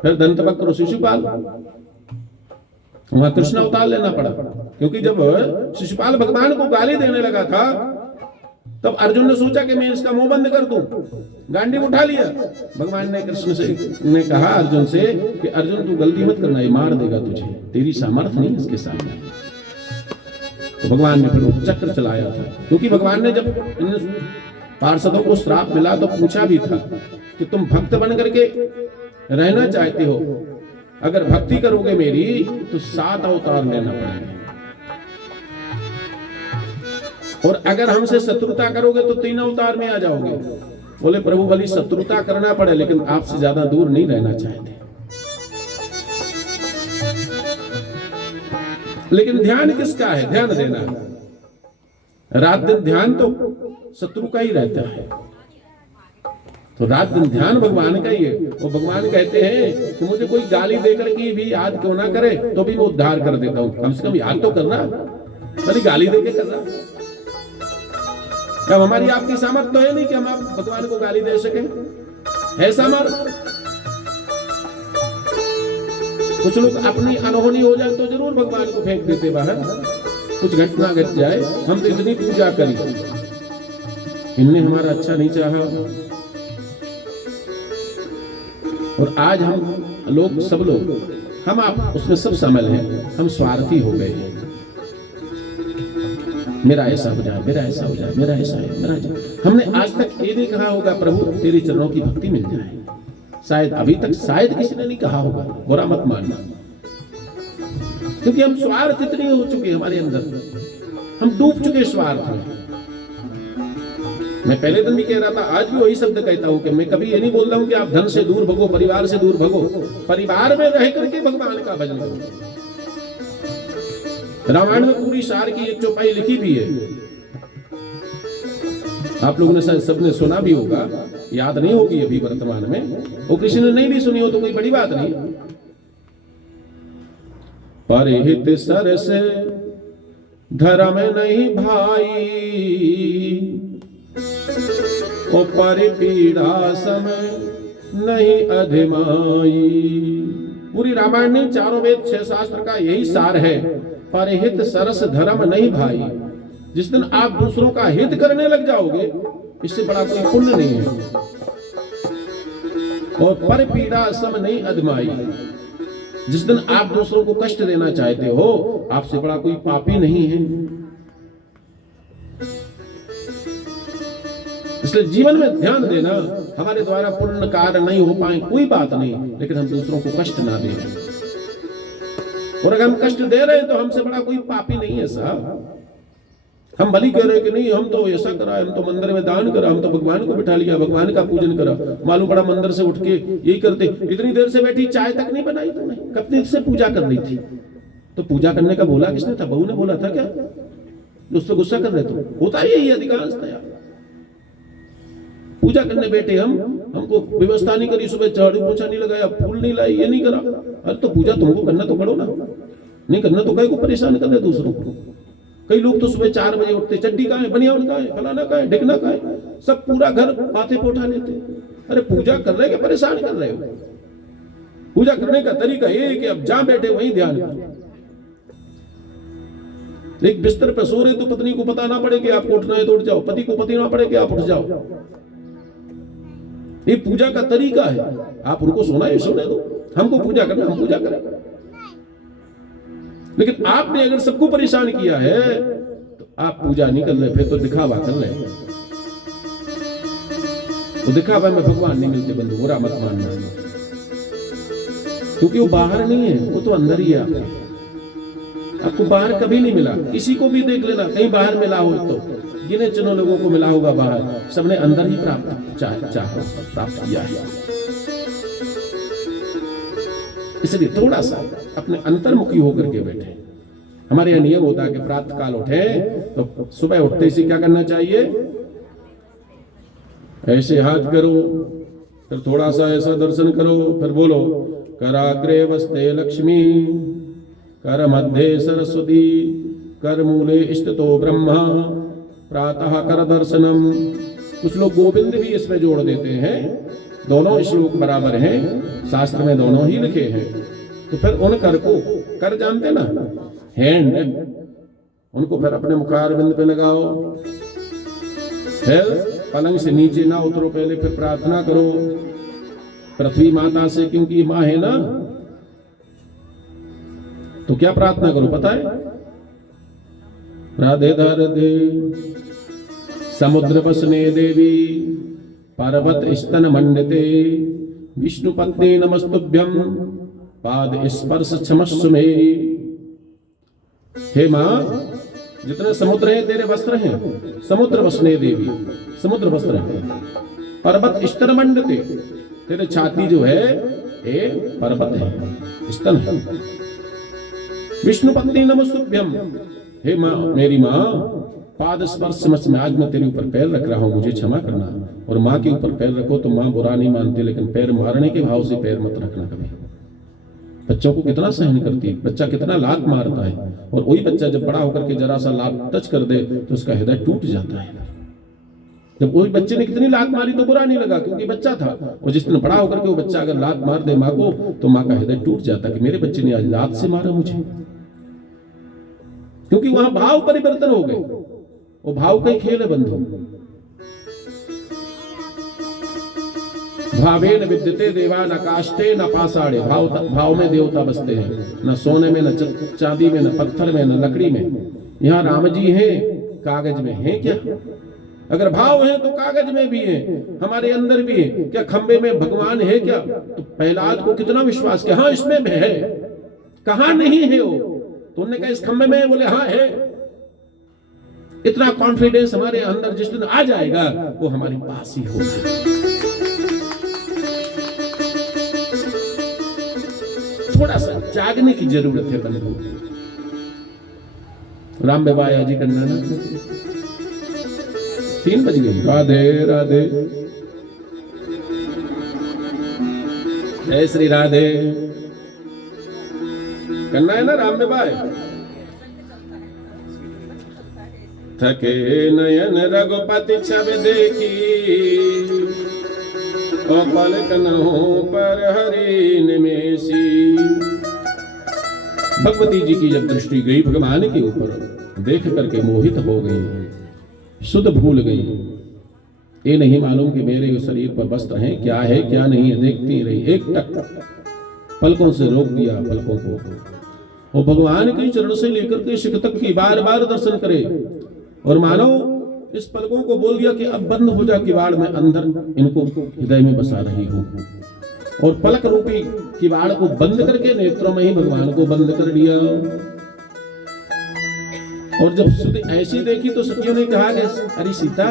फिर दंतवक्र शिशुपाल, वहां कृष्ण अवतार लेना पड़ा, क्योंकि जब शिशुपाल भगवान को गाली देने लगा था तब अर्जुन ने सोचा कि मैं इसका मुंह बंद कर दूं, गांडी उठा लिया। भगवान ने कृष्ण से ने कहा अर्जुन से कि अर्जुन तू गलती मत करना, ये मार देगा तुझे, तेरी सामर्थ्य नहीं इसके सामने। तो भगवान ने फिर चक्र चलाया था, क्योंकि भगवान ने जब इन पार्षदों को श्राप मिला तो पूछा भी था कि तुम भक्त बन करके रहना चाहते हो, अगर भक्ति करोगे मेरी तो 7 अवतार लेना पड़ेगा, और अगर हमसे शत्रुता करोगे तो 3 अवतार में आ जाओगे। बोले प्रभु भली शत्रुता करना पड़े लेकिन आपसे ज्यादा दूर नहीं रहना चाहते। लेकिन ध्यान किसका है? ध्यान देना, रात दिन ध्यान तो शत्रु का ही रहता है, तो रात दिन ध्यान भगवान का ही है। वो भगवान कहते हैं कि मुझे कोई गाली देकर के भी याद क्यों ना करे तो भी मैं उद्धार कर देता हूं, कम से कम याद तो करना, भली गाली देके करना। क्या हमारी आपकी सामर्थ्य तो है नहीं कि हम आप भगवान को गाली दे सके? है सामर्थ्य? कुछ लोग अपनी अनहोनी हो जाए तो जरूर भगवान को फेंक देते बाहर, कुछ घटना घट जाए, हम तो इतनी पूजा करी, इनने हमारा अच्छा नहीं चाहा और आज हम लोग, सब लोग, हम आप उसमें सब शामिल हैं। हम स्वार्थी हो गए हैं। मेरा ऐसा हो जाए, मेरा ऐसा हो जाए, मेरा ऐसा है, मेरा जाए। हमने आज तक ये नहीं कहा होगा प्रभु तेरे चरणों की भक्ति मिल जाए। शायद अभी तक शायद किसी ने नहीं कहा होगा, बुरा मत मानना, क्योंकि हम स्वार्थ इतने हो चुके हमारे अंदर, हम डूब चुके स्वार्थ में। मैं पहले दिन भी कह रहा था, आज भी वही शब्द कहता हूं कि मैं कभी ये नहीं बोल रहा हूं कि आप धन से दूर भगो, परिवार से दूर भगो। परिवार में रह करके भगवान का भजन करो। रामायण में पूरी सार की एक चौपाई लिखी भी है, आप लोगों ने सबने सुना भी होगा, याद नहीं होगी अभी वर्तमान में, वो किसी ने नहीं भी सुनी हो तो कोई बड़ी बात नहीं। परहित सरस धर्म नहीं भाई, ओ परिपीड़ा समय नहीं अधिमाई। पूरी रामायण ने चारों वेद 6 शास्त्र का यही सार है, परहित सरस धर्म नहीं भाई। जिस दिन आप दूसरों का हित करने लग जाओगे, इससे बड़ा कोई पुण्य नहीं है। और परपीड़ा सम नहीं अधिमाई, जिस दिन आप दूसरों को कष्ट देना चाहते हो, आपसे बड़ा कोई पापी नहीं है। इसलिए जीवन में ध्यान देना, हमारे द्वारा पुण्य कार्य नहीं हो पाए कोई बात नहीं, लेकिन हम दूसरों को कष्ट ना दें। और अगर हम कष्ट दे रहे हैं तो हमसे बड़ा कोई पापी नहीं है साहब। हम भली कह रहे कि नहीं हम तो ऐसा करा, हम तो मंदिर में दान करा, हम तो भगवान को बिठा लिया, भगवान का पूजन करा, मालूम पड़ा मंदिर से उठ के यही करते। इतनी देर से बैठी चाय तक नहीं बनाई तुमने, कब देर से पूजा कर रही थी? तो पूजा करने का बोला किसने था? बहू ने बोला था क्या? उससे गुस्सा कर रहे थे? होता यही अधिकांश था यार। पूजा करने बैठे हमको व्यवस्था नहीं करी, सुबह झाड़ू पोछा नहीं लगाया, फूल नहीं लाई, ये नहीं करा। अरे तो पूजा तुमको करना तो पड़ो ना, नहीं करना तो कहीं को परेशान कर रहे दूसरों को। कई लोग तो सुबह 4 बजे उठते, चड्डी कहाँ है, बनियान कहाँ है, फलाना कहाँ है, ढिकना कहाँ है, सब पूरा घर माथे पे उठा लेते। अरे पूजा कर रहे हैं कि परेशान कर रहे हो? पूजा करने का तरीका ये है कि अब जहां बैठे वहीं ध्यान करो। एक बिस्तर पर सो रहे तो पत्नी को पता ना पड़े कि आपको उठना है तो उठ जाओ, पति को पता ना पड़े कि आप उठ जाओ। ये पूजा का तरीका है। आप उनको सोना है सोने दो, हमको पूजा करना हम पूजा करें। लेकिन आपने अगर सबको परेशान किया है तो आप पूजा नहीं कर रहे, फिर तो दिखावा कर रहे। वो दिखावा में भगवान नहीं मिलते बंधु, बुरा मत मानना, क्योंकि वो बाहर नहीं है, वो तो अंदर ही है। आपको बाहर कभी नहीं मिला, किसी को भी देख लेना कहीं बाहर मिला हो तो गिने चुने लोगों को मिला होगा, बाहर सबने अंदर ही प्राप्त किया है। इसलिए थोड़ा सा अपने अंतर्मुखी होकर के बैठे। हमारे यहाँ नियम होता है कि प्रातः काल उठे तो सुबह उठते ही क्या करना चाहिए? ऐसे हाथ करो, फिर थोड़ा सा ऐसा दर्शन करो, फिर बोलो कराग्रे वस्ते लक्ष्मी, कर मध्य सरस्वती, कर मूले स्थितो ब्रह्मा, प्रातः कर दर्शनम। कुछ लोग गोविंद भी इसमें जोड़ देते हैं, दोनों श्लोक बराबर हैं, शास्त्र में दोनों ही लिखे हैं। तो फिर उन कर को, कर जानते ना, हैंड, उनको फिर अपने मुखारविंद पे लगाओ। फिर पलंग से नीचे ना उतरो, पहले फिर प्रार्थना करो पृथ्वी माता से, क्योंकि माँ है ना। तो क्या प्रार्थना करो पता है? राधे राधे समुद्र बसने देवी, पर्वत स्तन मंडते, विष्णु पत्नी नमस्तुभ्यं, पाद स्पर्श क्षमस्व मे। हे मां, जितने समुद्र हैं तेरे वस्त्र हैं, समुद्र बसने देवी, समुद्र वस्त्र है। पर्वत स्तन मंडते, तेरे छाती जो है ये पर्वत है, स्तन है। विष्णु पत्नी नमस्तुभ्यं, हे मां, मेरी मां, पाद स्पर्श समझ में, आज मैं तेरे ऊपर पैर रख रहा हूं, मुझे क्षमा करना। और माँ के ऊपर पैर रखो तो माँ बुरा नहीं मानती, लेकिन पैर मारने के भाव से पैर मत रखना कभी। बच्चों को कितना सहन करती है, बच्चा कितना लात मारता है, और वही बच्चा जब बड़ा होकर के जरा सा लात टच कर दे तो उसका हृदय टूट जाता है। जब वही बच्चे ने कितनी लात मारी तो बुरा नहीं लगा, क्योंकि बच्चा था। और जिस दिन बड़ा होकर के वो बच्चा अगर लात मार दे माँ को, तो माँ का हृदय टूट जाता कि मेरे बच्चे ने आज लात से मारा मुझे, क्योंकि वहां भाव परिवर्तन हो गए। वो भाव का ही खेल है बंधु। भावेन विद्यते देवा न काष्ठे न पाषाणे, भाव में देवता बसते हैं, न सोने में, न चांदी में, न पत्थर में, न लकड़ी में। यहाँ राम जी हैं, कागज में हैं क्या? अगर भाव है तो कागज में भी है, हमारे अंदर भी है। क्या खंबे में भगवान है क्या? तो प्रहलाद को कितना विश्वास किया, हाँ इसमें भी है, कहाँ नहीं है वो? तो उन्होंने कहा इस खंबे में, बोले हाँ है। इतना कॉन्फिडेंस हमारे अंदर जिस दिन आ जाएगा वो हमारे पास ही होगा। थोड़ा सा जागने की जरूरत है बंधु। राम बाबा जी करना ना 3 बज गए। राधे राधे, जय श्री राधे। करना है ना राम बाबा। थके नयन रघुपति छवि देखी, और पलक नहुं पर हरि निमेषी। भगवती जी की जब दृष्टि गई भगवान के ऊपर, देख करके मोहित हो गई, सुध भूल गई। ये नहीं मालूम कि मेरे शरीर पर वस्त्र हैं, क्या है क्या नहीं है, देखती रही। एक टक पलकों से रोक दिया पलकों को, और भगवान के चरण से लेकर के शिख तक की बार बार दर्शन करे। और मानो इस पलकों को बोल दिया कि अब बंद हो जा किवाड़, में अंदर इनको हृदय में बसा रही हूं। और पलक रूपी किवाड़ को बंद करके नेत्रों में ही भगवान को बंद कर दिया। और जब सुध ऐसी देखी तो सखियों ने कहा कि अरे सीता,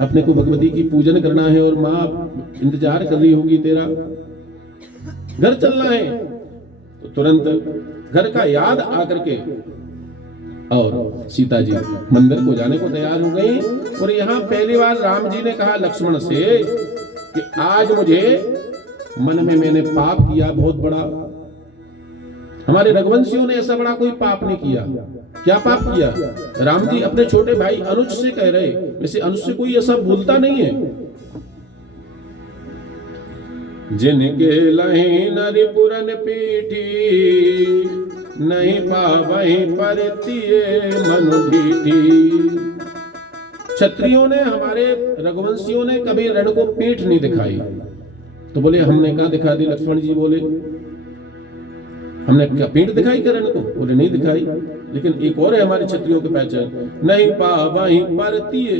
अपने को भगवती की पूजन करना है और माँ इंतजार कर रही होगी तेरा, घर चलना है। तो तुरंत घर का याद आकर के और सीता जी मंदिर को जाने को तैयार हो गई। और यहाँ पहली बार राम जी ने कहा लक्ष्मण से कि आज मुझे मन में मैंने पाप किया बहुत बड़ा। हमारे रघुवंशियों ने ऐसा बड़ा कोई पाप नहीं किया। क्या पाप किया? राम जी अपने छोटे भाई अनुज से कह रहे, वैसे अनुज से कोई ऐसा बोलता नहीं है। जिनके लही नरि पुरन पीठी, नहीं पावहि परतिये मनु ढीठी। क्षत्रियों ने, हमारे रघुवंशियों ने कभी रण को पीठ नहीं दिखाई। तो बोले हमने कहा दिखा दी। लक्ष्मण जी बोले हमने क्या पीठ दिखाई करण को? बोले नहीं दिखाई। लेकिन एक और है हमारे क्षत्रियों के पहचान, नहीं पावहि परतिये।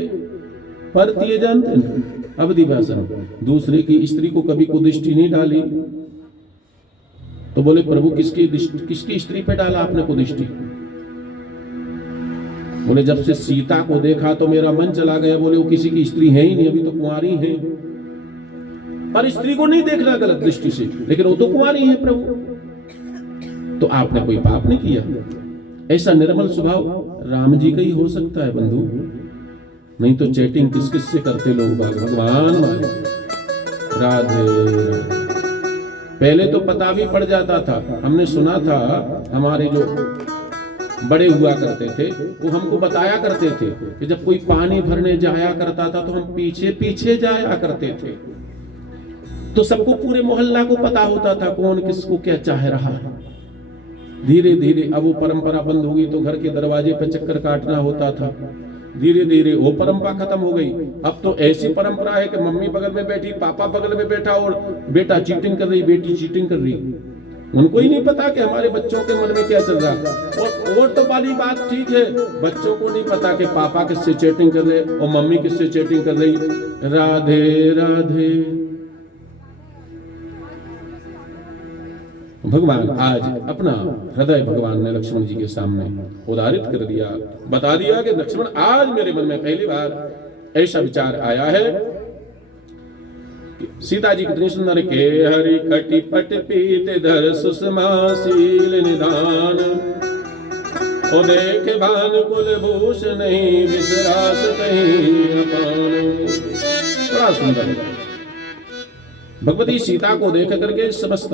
परतिये जानते हैं? अवधि भाषा, दूसरे की स्त्री को कभी कुदृष्टि नहीं डाली। तो बोले प्रभु किसकी स्त्री पे डाला आपने कुदृष्टि? बोले जब से सीता को देखा तो मेरा मन चला गया। बोले वो किसी की स्त्री है ही नहीं, अभी तो कुंवारी है। पर स्त्री को नहीं देखना गलत दृष्टि से, लेकिन वो तो कुंवारी है प्रभु। तो आपने कोई पाप नहीं किया। ऐसा निर्मल स्वभाव राम जी का ही हो सकता है बंधु, नहीं तो चैटिंग किस किस से करते लोग भगवान वाले। राधे राधे। पहले तो पता भी पड़ जाता था। हमने सुना था हमारे जो बड़े हुआ करते थे वो हमको बताया करते थे कि जब कोई पानी भरने जाया करता था तो हम पीछे पीछे जाया करते थे। तो सबको पूरे मोहल्ला को पता होता था कौन किसको क्या चाह रहा है। धीरे धीरे अब वो परंपरा बंद हो गई तो घर के दरवाजे पर चक्कर काटना होता था। धीरे धीरे वो परंपरा खत्म हो गई। अब तो ऐसी परंपरा है कि मम्मी बगल में बैठी, पापा बगल में बैठा और बेटा चीटिंग कर रही, बेटी चीटिंग कर रही। उनको ही नहीं पता कि हमारे बच्चों के मन में क्या चल रहा। और तो वाली बात ठीक है, बच्चों को नहीं पता कि पापा किससे चैटिंग कर रहे और मम्मी किससे चैटिंग कर रही। राधे राधे। भगवान आज अपना हृदय भगवान ने लक्ष्मण जी के सामने उदारित कर दिया, बता दिया कि लक्ष्मण आज मेरे मन में पहली बार ऐसा विचार आया है कि सीता जी कितनी सुंदर के हरि कटि पट पीत धर सुषमाशील निधान, ओ देख भान कुल भूष नहीं विसरास कहीं अपान। बड़ा सुंदर भगवती सीता को देख करके समस्त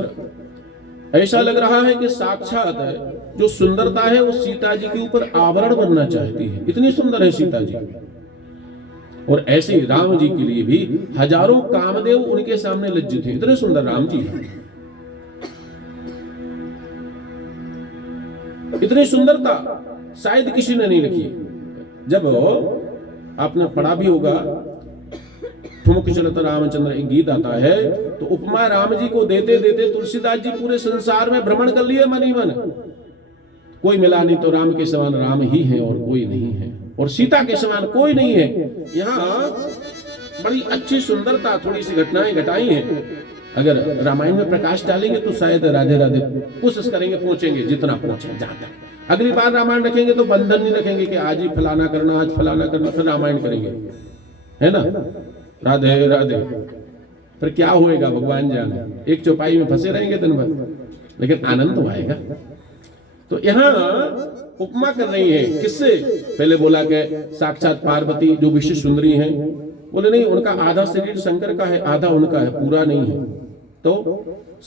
ऐसा लग रहा है कि साक्षात जो सुंदरता है वो सीता जी के ऊपर आवरण बनना चाहती है। इतनी सुंदर है सीता जी। और ऐसे राम जी के लिए भी हजारों कामदेव उनके सामने लज्जित हैं। इतने सुंदर राम जी, इतनी सुंदरता शायद किसी ने नहीं लिखी। जब आपने पढ़ा भी होगा ठुमक चलत रामचंद्र, एक गीत आता है। तो उपमा राम जी को देते देते तुलसीदास जी पूरे संसार में भ्रमण कर लिए मन ही मन। कोई मिला नहीं तो राम के समान राम ही है और कोई नहीं है, और सीता के समान कोई नहीं है। यहाँ बड़ी अच्छी सुंदरता थोड़ी सी घटनाएं घटाई हैं। अगर रामायण में प्रकाश डालेंगे तो शायद राधे राधे कोशिश करेंगे, पहुंचेंगे जितना पहुंचे जहां तक। अगली बार रामायण रखेंगे तो बंधन नहीं रखेंगे कि आज ही फलाना करना, आज फलाना करना, फिर रामायण करेंगे, है ना। राधे राधे। फिर क्या होएगा भगवान जाने। एक चौपाई में फंसे रहेंगे दिन भर, लेकिन आनंद तो आएगा। तो यहाँ उपमा कर रही है किससे? पहले बोला कि साक्षात पार्वती जो विश्व सुंदरी हैं, बोले नहीं, उनका आधा शरीर शंकर का है, आधा उनका है, पूरा नहीं है। तो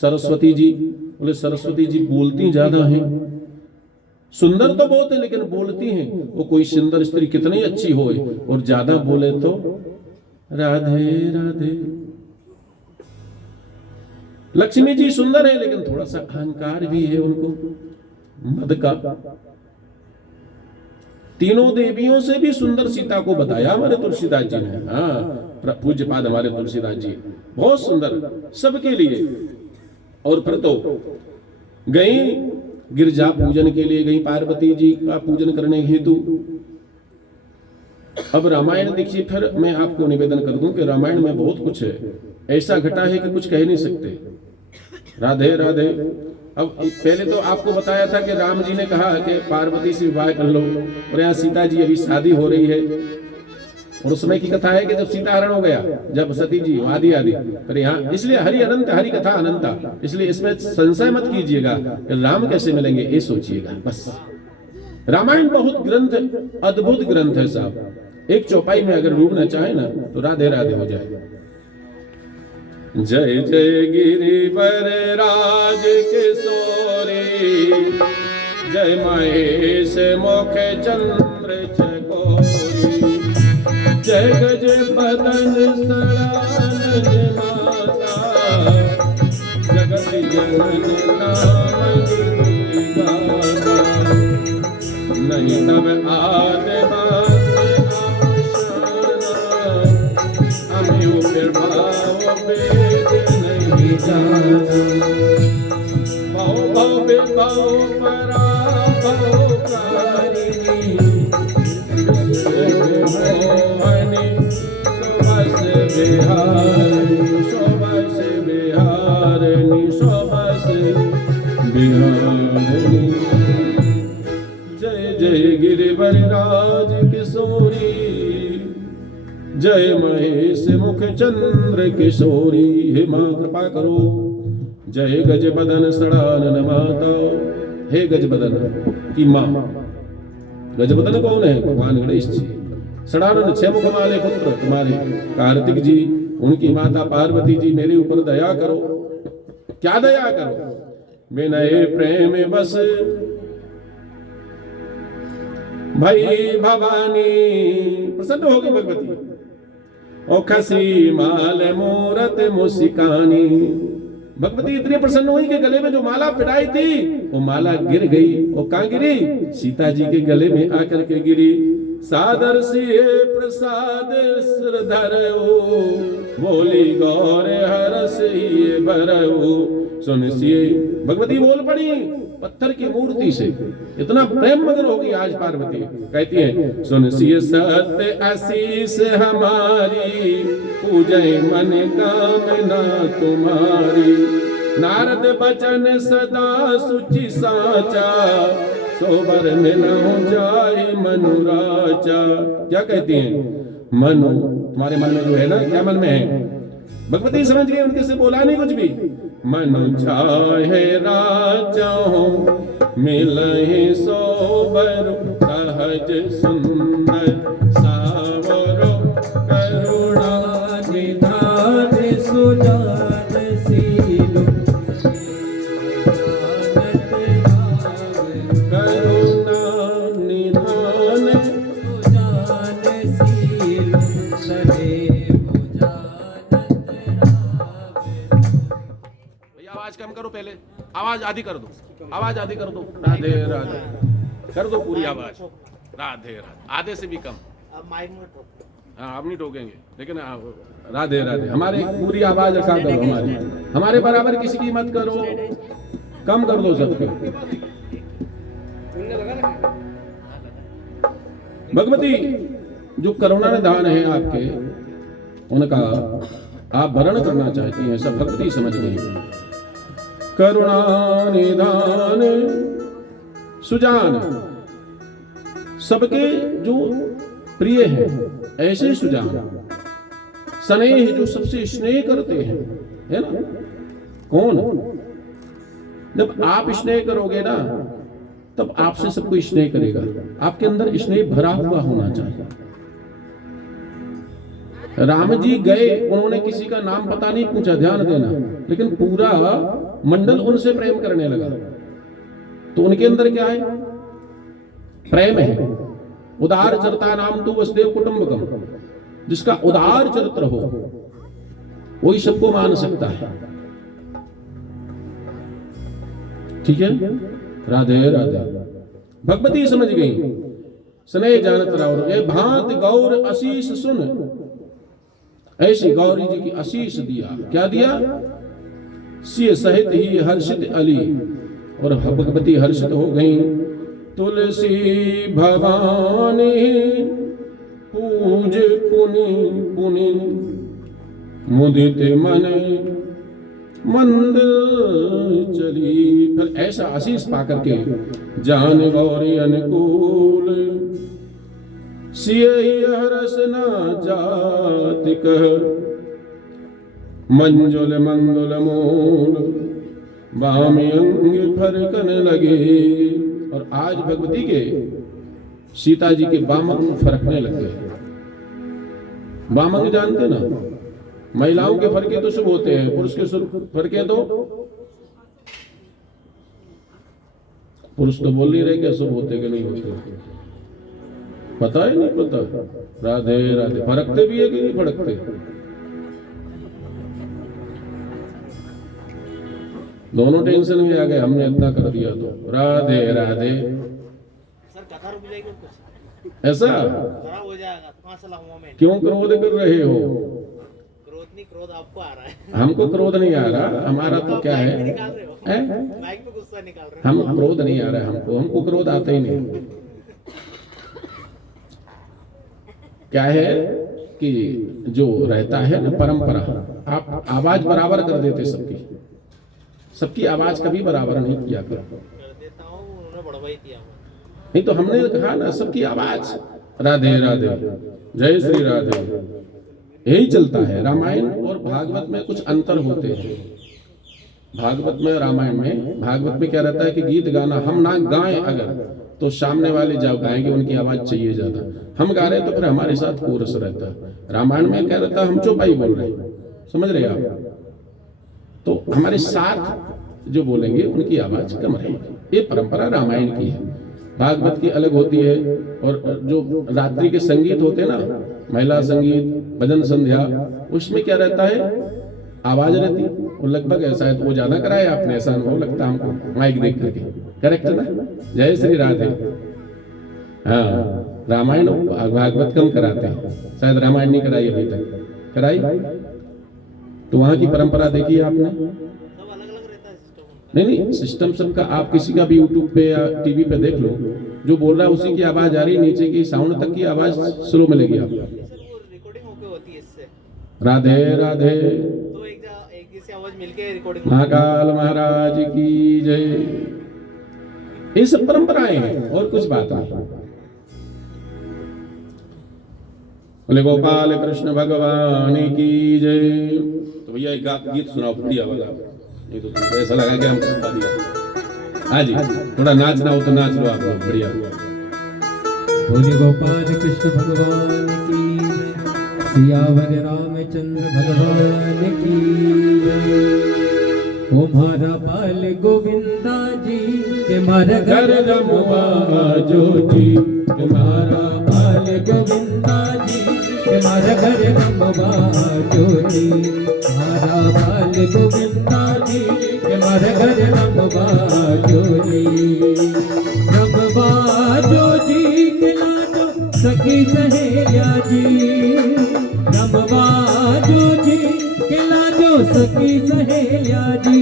सरस्वती जी, बोले सरस्वती जी बोलती ज्यादा हैं, सुंदर तो बहुत है लेकिन बोलती हैं। वो कोई सुंदर स्त्री कितनी अच्छी हो और ज्यादा बोले तो राधे राधे। लक्ष्मी जी सुंदर है लेकिन थोड़ा सा अहंकार भी है उनको, मद का। तीनों देवियों से भी सुंदर सीता को बताया हमारे तुलसीदास जी ने। हाँ, पूज्य पाद हमारे तुलसीदास जी बहुत सुंदर सबके लिए। और फिर तो गई गिरजा पूजन के लिए, गई पार्वती जी का पूजन करने हेतु। अब रामायण देखिए, फिर मैं आपको निवेदन कर दूं कि रामायण में बहुत कुछ है, ऐसा घटा है कि कुछ कह नहीं सकते। राधे राधे। अब पहले तो आपको बताया था कि राम जी ने कहा कि पार्वती से विवाह कर लो, और यहाँ सीता जी अभी शादी हो रही है। और उसमें की कथा है कि जब सीता हरण हो गया, जब सती जी आदि आदि, पर यहाँ इसलिए हरि अनंत, हरि कथा अनंता, इसलिए इसमें संशय मत कीजिएगा कि राम कैसे मिलेंगे, ये सोचिएगा बस। रामायण बहुत ग्रंथ, अद्भुत ग्रंथ है साहब। एक चौपाई में अगर डूबना चाहे ना तो राधे राधे हो जाए। जय जय गिरिवर राज किशोरी, जय महेश मुख चंद्र चकोरी, जय गज बदन सड़ानन माता, जगत जनन नाम दुर्गा, नहीं तब आद जय जय गिरिवर राज किशोरी, जय महेश मुख चंद्र किशोरी। हे मां कृपा करो। जय गज बदन सड़ानन माता, हे गज बदन की मां। गज बदन कौन है? भगवान गणेश जी। सड़ानन छह मुख वाले पुत्र तुम्हारे कार्तिक जी, उनकी माता पार्वती जी, मेरे ऊपर दया करो। क्या दया करो? विनय प्रेम बस भाई भवानी। प्रसन्न होगी भगवती। ओ खसी माल मूरत मुस्कानी। भगवती इतनी प्रसन्न हुई कि गले में जो माला पिटाई थी वो माला गिर गई। वो कहाँ गिरी? सीता जी के गले में आकर के गिरी। सादर सिए प्रसाद सिरधर बोली गौर हरस ही भरऊ। सुन सिए भगवती बोल पड़ी पत्थर की मूर्ति से। इतना प्रेम मगन होगी आज पार्वती। कहती है सुन सिए सत्य आशीष हमारी, पूजय मन कामना तुम्हारी। नारद बचन सदा सुचि साचा, सोबर मिलो जाए मनुराचा। क्या कहती हैं? मनु, तुम्हारे मन में जो है ना, क्या मन में है? भगवती समझ गई, उनके से बोला नहीं कुछ भी। मनु चाहे राजा हो, मिलहि सोबर सहज सुंदर। सावरो करुणा निधान सुजान सीलु। करुणा निधान सुजान सीलु, आवाज कम करो, पहले आवाज आधी कर दो, आवाज आधी कर दो। राधे राधे कर दो पूरी आवाज। राधे राधे, आधे से भी कम। हाँ आप नहीं टोकेंगे, लेकिन राधे राधे हमारे पूरी आवाज रखा करो, हमारे बराबर किसी की मत करो, कम कर दो सबके। भगवती जो करुणा निधान है आपके, उनका आप वर्ण करना चाहती हैं, सब भक्ति समझ गई। करुणा निधान सुजान, सबके जो प्रिय है ऐसे सुजान, स्नेह जो सबसे स्नेह करते हैं, है ना। कौन? जब आप स्नेह करोगे ना तब आपसे सब कोई स्नेह करेगा। आपके अंदर स्नेह भरा हुआ होना चाहिए। राम जी गए, उन्होंने किसी का नाम पता नहीं पूछा, ध्यान देना, लेकिन पूरा मंडल उनसे प्रेम करने लगा। तो उनके अंदर क्या है? प्रेम है। उदार चरिता नाम तो वसुदेव कुटुंबकम, जिसका उदार चरित्र हो वही सबको मान सकता है। ठीक है, राधे राधे। भगवती समझ गई, स्नेह जानत राव ये भांत गौर आशीष सुन, ऐसी गौरी जी की आशीष दिया। क्या दिया? सिय सहित ही हर्षित अली, और भगवती हर्षित हो गई। तुलसी भवानी पूज पुनि पुनि, मुदित मन मंदिर चली। फिर ऐसा आशीष पाकर के जान गौरी अनुकूल, सिय हरस न जाति कह, मंजुल मंगल मूल बामी अंग फरकन लगे। और आज भगवती के सीता जी के बामंग फरकने लग गए। बामंग जानते ना, महिलाओं के फरके तो शुभ होते हैं, पुरुष के फरके तो पुरुष तो बोल नहीं रहे क्या शुभ होते कि नहीं होते, पता ही नहीं पता। राधे राधे। फरकते भी है कि नहीं फड़कते? दोनों टेंशन में आ गए, हमने इतना कर दिया तो। राधे राधे। सर कथा रुक जाएगी कुछ ऐसा खराब हो जाएगा, तो कहां से लाऊंगा मैं? क्यों क्रोध कर रहे हो? क्रोध नहीं, क्रोध आपको आ रहा है। हमको क्रोध नहीं आ रहा, हमारा तो क्या है, बाइक में गुस्सा निकाल रहे हो। हम क्रोध नहीं आ रहा हमको क्रोध आता ही नहीं। क्या है कि जो रहता है ना परंपरा, आप आवाज बराबर कर देते सबकी आवाज कभी बराबर नहीं किया करो। कर देता हूं, उन्होंने बड़वाई किया। नहीं तो हमने कहा ना सबकी आवाज राधे राधे, जय श्री राधे, यही चलता है। रामायण और भागवत में कुछ अंतर होते हैं। भागवत में, रामायण में, भागवत में क्या रहता है कि गीत गाना हम ना गाएं अगर तो सामने वाले जाओ गाएंगे, उनकी आवाज चाहिए ज्यादा। हम गा रहे तो फिर हमारे साथ कोरस रहता है। रामायण में क्या रहता है, हम चौपाई बोल रहे हैं, समझ रहे आप? तो हमारे साथ जो बोलेंगे उनकी आवाज कम रहेगी। ये परंपरा रामायण की है। भागवत की अलग होती है। और जो रात्रि के संगीत होते हैं ना, महिला संगीत, भजन संध्या, उसमें क्या रहता है, आवाज रहती है। और लगभग ऐसा है, तो वो ज्यादा कराया आपने, ऐसा अनुभव लगता है हमको माइक देख करके। करेक्ट है ना? जय श्री राधे। हाँ, रामायण भागवत कम कराते हैं, शायद रामायण नहीं कराई अभी तक, कराई? तो वहां की परंपरा देखी आपने? सब अलग अलग रहता है सिस्टम। नहीं, सिस्टम सबका आप किसी का भी यूट्यूब पे या टीवी पे देख लो, जो बोल रहा है उसी की आवाज आ रही, नीचे की साउंड तक की आवाज स्लो मिलेगी आपको। सर वो रिकॉर्डिंग होके होती है इससे। राधे राधे। तो एक जैसी आवाज मिलके रिकॉर्डिंग। महाकाल महाराज की जय। ये सब परंपराएं हैं और कुछ बात नहीं। बोले गोपाल कृष्ण भगवान की जय। तो भैया एक गीत सुनाओ बढ़िया वाला, नहीं तो तुमको ऐसा लगा कि हमको बता दिया। हाँ जी, थोड़ा नाचना हो तो नाच लो आप लोग, बढ़िया। बोले गोपाल कृष्ण भगवान की जय, सियावर रामचंद्र भगवान की जय। ओ मारा बाल गोविंदा जी के मारा घर रमवा जोजी, मारा बाल गोविंदा जी के मारा घर रमवा जोजी, मारा बाल गोविंदा जी के मारा घर रमवा जोजी, रमवा जोजी के लाडो सखी सहेलिया जी रमवा जो जी के लाजो सखी सहेलिया जी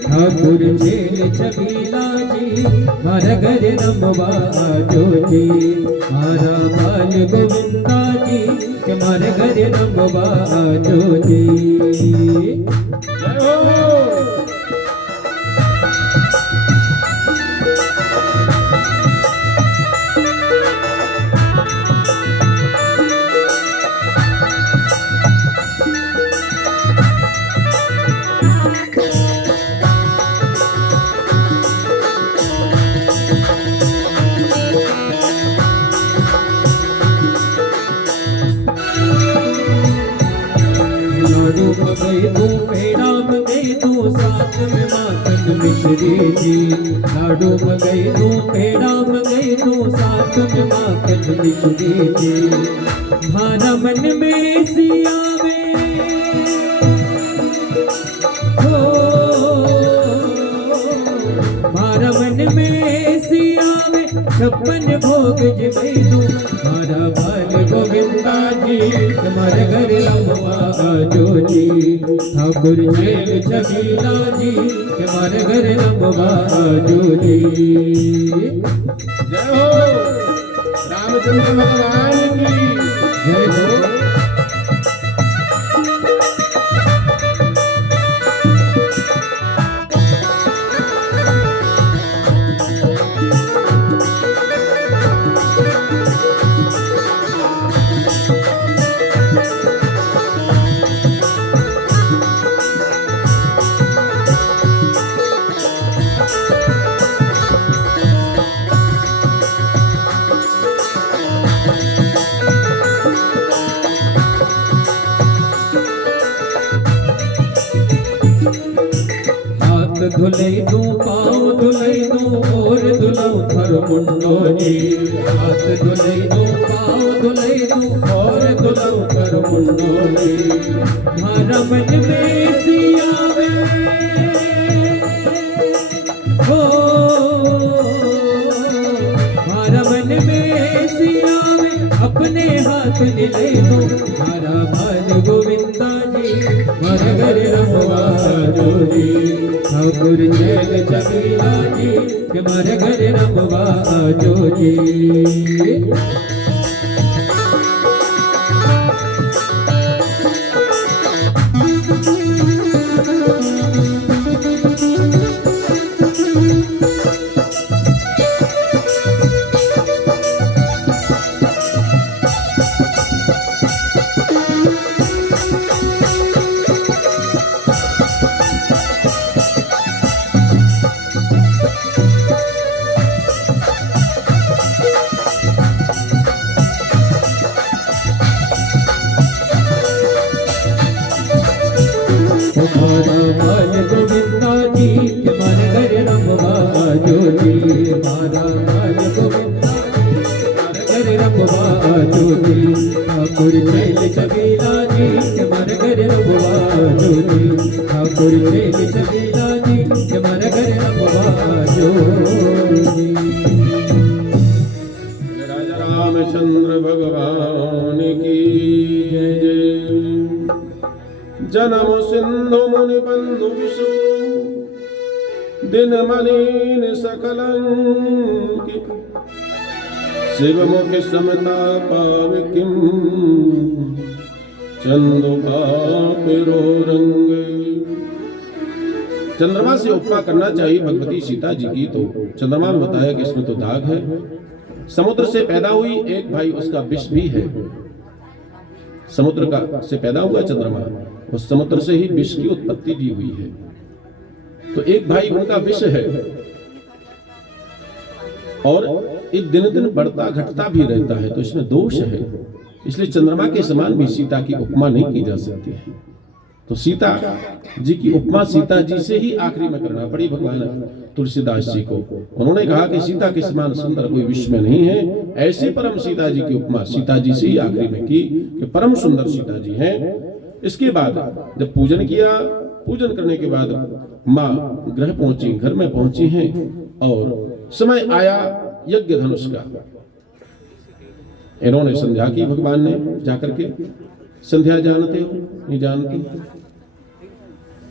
ठाकुर छेल छबीला जी हर घर रमवा जो जी मारा बाल गोविंदा जी के मारे घर रमवा जो जी। जय हो। लाडू मगई तू पेड़ा मगई तू साथ में माखन मिश्री जी लाडू मगई तू पेड़ा मगई तू साथ में माखन मिश्री जी भारा मन में सियावे हो भारा मन में सियावे छप्पन भोग जबई तू मारा बाल गोविंदा जी तुम्हारे घर रमवा जो जी ठाकुर छेल छबीला जी तुम्हारे घर रमवा जो जी। जय हो। रामचंद्र भगवान की जय हो। हाथ धुलई दू पाँव धुलई दू और धुलऊ थर मुंडो जी हाथ धुलई दू पाँव धुलई दू और धुलऊ थर मुंडो जी मारा मन में सियावे हो मारा मन में सियावे अपने हाथ निलई दो मारा बाल गोविंदा जी मर घर रमवा जो जी ठाकुर छेल छबीला जी के मर घर रमवा जो जी। मारा बाल गोविंदा जी के मारे घर रमवा जो जी मारा बाल गोविंदा मारे घर रमवा जो जी ठाकुर छेल छबीला जी के मारे घर रमवा जो जी ठाकुर छेल छबीला जी के मारे घर रमवा जो जी। राजा रामचंद्र भगवान की जय जय। जन्म सिंधु मुनि बंधु विशु दिन मलिन सकलं की शिव मुख समता पाव किम चंदो पिरो रंग। चंद्रमा से उपमा करना चाहिए भगवती सीता जी की, तो चंद्रमा में बताया कि इसमें तो दाग है। समुद्र से पैदा हुई एक भाई, उसका विष भी है। समुद्र का से पैदा हुआ चंद्रमा, उस समुद्र से ही विष की उत्पत्ति भी हुई है। तो एक भाई उनका विष है और एक दिन दिन बढ़ता घटता भी रहता है, तो इसमें दोष है। इसलिए चंद्रमा के समान भी सीता की उपमा नहीं की जा सकती है। तो सीता जी की उपमा सीता जी से ही आखिरी में करना पड़ी भगवान तुलसीदास जी को। उन्होंने कहा कि सीता के समान सुंदर कोई विश्व में नहीं है। ऐसी परम सीता जी की उपमा सीता जी से ही आखिरी में की कि परम सुंदर सीता जी हैं। इसके बाद जब पूजन किया, पूजन करने के बाद माँ गृह पहुंची, घर में पहुंची हैं और समय आया यज्ञ धनुष का। इन्होंने संध्या की भगवान ने जाकर के। संध्या जानते हो? नहीं जानती।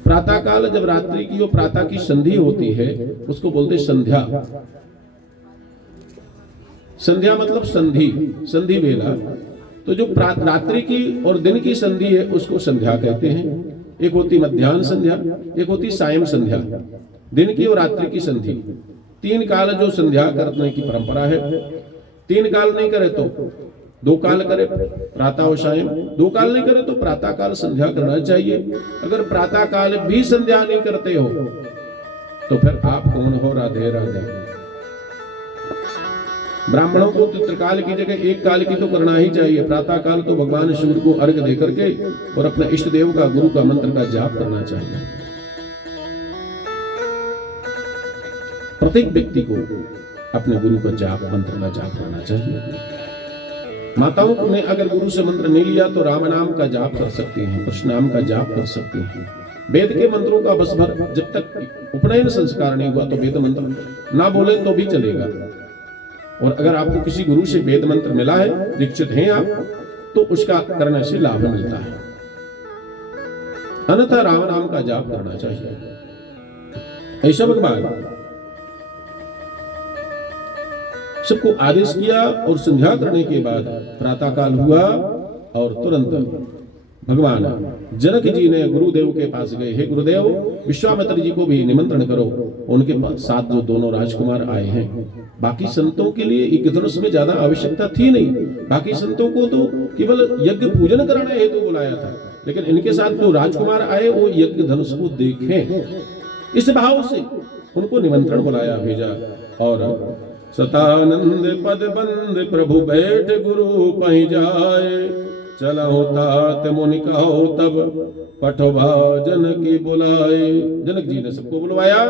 प्रातः काल जब रात्रि की और प्रातः की संधि होती है उसको बोलते संध्या। संध्या मतलब संधि, संधि वेला। तो जो रात्रि की और दिन की संधि है उसको संध्या कहते हैं। एक होती मध्याह्न संध्या, एक होती सायं संध्या। दिन की और रात्रि की संधि, 3 काल जो संध्या करने की परंपरा है। 3 काल नहीं करे तो 2 काल करे, प्रातः और सायं। 2 काल नहीं करे तो प्रातः काल संध्या करना चाहिए। अगर प्रातः काल भी संध्या नहीं करते हो तो फिर आप कौन हो? राधे राधे। ब्राह्मणों को तो त्रिकाल की जगह 1 काल की तो करना ही चाहिए। प्रातः काल तो भगवान सूर्य को अर्घ दे करके और अपने इष्ट देव का, गुरु का मंत्र का जाप करना चाहिए। प्रत्येक व्यक्ति को अपने गुरु का जाप, मंत्र का जाप करना चाहिए। माताओं ने अगर गुरु से मंत्र नहीं लिया तो राम नाम का जाप कर सकती हैं, कृष्ण नाम का जाप कर सकती हैं। वेद के मंत्रों का बस भर, जब तक उपनयन संस्कार नहीं हुआ तो वेद मंत्र ना बोले तो भी चलेगा। और अगर आपको किसी गुरु से वेद मंत्र मिला है, दीक्षित हैं आप, तो उसका करने से लाभ मिलता है। अन्यथा राम नाम का जाप करना चाहिए। ऐसा भगवान सबको आदेश किया और संध्या करने के बाद प्रातः काल हुआ और तुरंत भगवान जनक जी ने गुरुदेव के पास गए। हे गुरुदेव, विश्वामित्र जी को भी निमंत्रण करो। उनके साथ जो दोनों राजकुमार आए हैं, बाकी संतों के लिए एक धनुष में ज्यादा आवश्यकता थी नहीं। बाकी संतों को तो केवल यज्ञ पूजन कराने हेतु बुलाया था, लेकिन इनके साथ जो राजकुमार आए वो यज्ञ धनुष को देखें, इस भाव से उनको निमंत्रण बुलाया, भेजा। और सतानंद पद बंद प्रभु बैठ गुरु पहि जाए, चलहु तात मुनि कहो तब पठवा जनकी बुलाए। जनक जी ने सबको बुलवाया।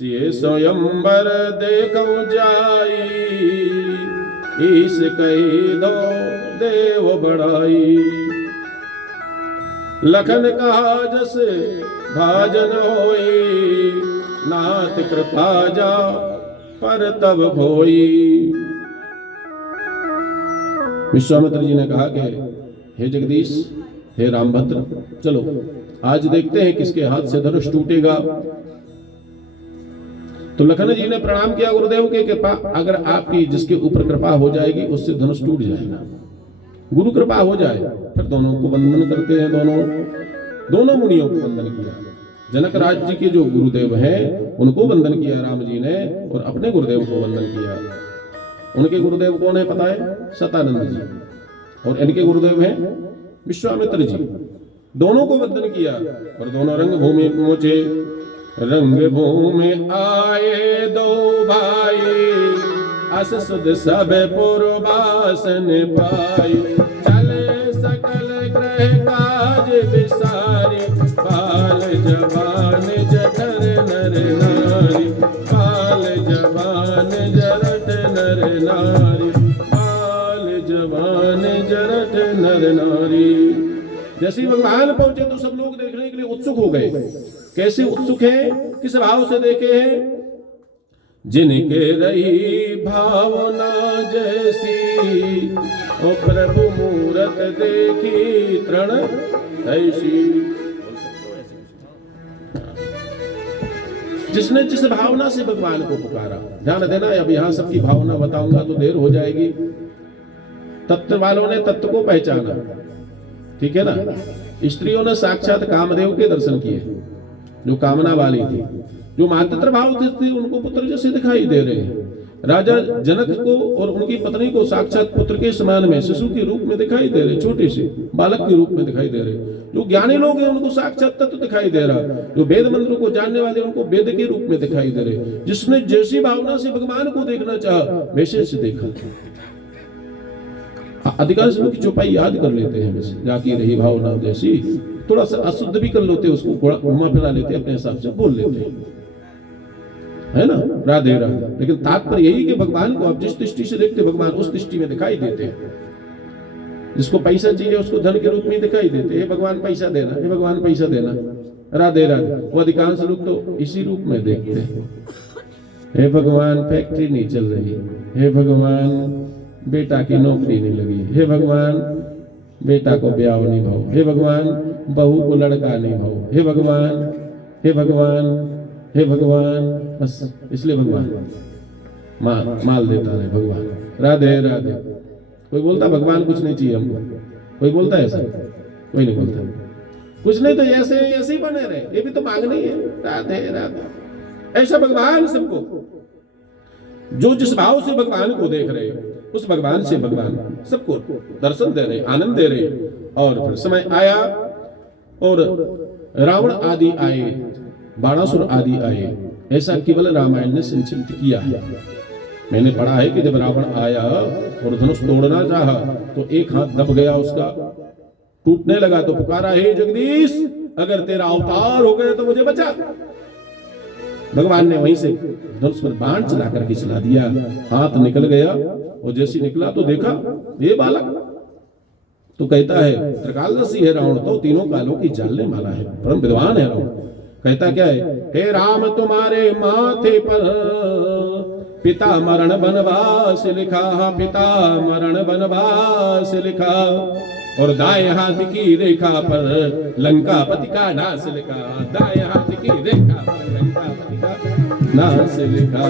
सिए स्वयंवर देखौ जाई, ईस कही दो देव बड़ाई। लखन कहा जस भाजन होई, नाथ कृपा जा पर तब भोई। विश्वामित्र जी ने कहा कि हे जगदीश, हे रामभद्र, चलो आज देखते हैं किसके हाथ से धनुष टूटेगा। तो लखन जी ने प्रणाम किया गुरुदेव के कृपा, अगर आपकी जिसके ऊपर कृपा हो जाएगी उससे धनुष टूट जाएगा। गुरु कृपा हो जाए फिर दोनों को वंदन करते हैं। दोनों मुनियों को वंदन किया। जनक राज जी के जो गुरुदेव हैं उनको वंदन किया राम जी ने, और अपने गुरुदेव को वंदन किया। उनके गुरुदेव कौन है पता है? सतानंद जी। और इनके गुरुदेव हैं विश्वामित्र जी। दोनों को वंदन किया और दोनों रंग भूमि पहुंचे। रंग भूमि आए दो भाई, अस सुध सब पुरवासन पाई। चले सकल ग्रह काज विसारी, बाल जवान जठर नर नारी। बाल जवान जरठ नर नारी, बाल जवान जरठ नर नारी। जैसे भगवान पहुंचे तो सब लोग देखने के लिए उत्सुक हो गए। कैसे उत्सुक है, किस भाव से देखे हैं? जिनके रही भावना जैसी, ओ प्रभु मूरत देखी तृण ऐसी। जिसने जिस भावना से भगवान को पुकारा। ध्यान देना, अब यहां सबकी भावना बताऊंगा तो देर हो जाएगी। तत्व वालों ने तत्व को पहचाना, ठीक है ना। स्त्रियों ने साक्षात कामदेव के दर्शन किए, जो कामना वाली थी। जो मातृ भाव थी उनको पुत्र जैसे दिखाई दे रहे हैं। राजा जनक को और उनकी पत्नी को साक्षात पुत्र के समान में, शिशु के रूप में दिखाई दे रहे, छोटे से बालक के रूप में दिखाई दे रहे। जो ज्ञानी लोग हैं उनको साक्षात तत्व दिखाई दे रहा। जो वेद मंत्रों को जानने वाले उनको वेद के रूप में दिखाई दे रहे। जिसने जैसी भावना से भगवान को देखना चाहा वैसे से देखा। अधिकांश लोग की चौपाई याद कर लेते हैं, वैसे जाकी रही भावना जैसी, थोड़ा सा अशुद्ध भी कर लेते, उसको घुमा फिरा लेते, अपने हिसाब से बोल लेते हैं, है ना। राधे राधे। लेकिन तात्पर्य यही कि भगवान को आप जिस दृष्टि से देखते भगवान उस दृष्टि में दिखाई देते हैं। जिसको पैसा चाहिए उसको धन के रूप में दिखाई देते हैं। भगवान पैसा देना, हे भगवान पैसा देना। राधे राधे। वो अधिकांश लोग तो इसी रूप में देखते हैं। हे भगवान फैक्ट्री नहीं चल रही, हे भगवान बेटा की नौकरी नहीं लगी, हे भगवान बेटा को ब्याह नहीं भाव, हे भगवान बहू को लड़का नहीं भाव, हे भगवान हे भगवान हे भगवान। बस इसलिए भगवान माल देता रहे भगवान। राधे राधे। कोई बोलता भगवान कुछ नहीं चाहिए हमको? कोई बोलता है ऐसा? कोई नहीं बोलता। कुछ नहीं तो ऐसे ऐसे ही बने रहे, ये भी तो मांगना ही है। राधे राधे। ऐसा भगवान सबको, जो जिस भाव से भगवान को देख रहे उस भगवान से भगवान सबको दर्शन दे रहे, आनंद दे रहे। और फिर समय आया और रावण आदि आए, बाणासुर आदि आए। ऐसा केवल रामायण ने संक्षिप्त किया है। मैंने पढ़ा है कि जब रावण आया और धनुष तोड़ना चाहा तो एक हाथ दब गया उसका, टूटने लगा तो पुकारा, हे जगदीश अगर तेरा अवतार हो गया तो मुझे बचा। भगवान ने वहीं से धनुष पर बाण चला करके चला दिया, हाथ निकल गया और जैसे निकला तो देखा ये बालक तो कहता है त्रिकालदर्शी है रावण, तो तीनों कालों की जानने वाला है, परम विद्वान है रावण। कहता क्या है, हे राम तुम्हारे माथे पर पिता मरण वनवास लिखा, पिता मरण वनवास लिखा, और दाएं हाथ की रेखा पर लंकापति का नाश लिखा, दाएं हाथ की रेखा पर लंकापति का नाश लिखा।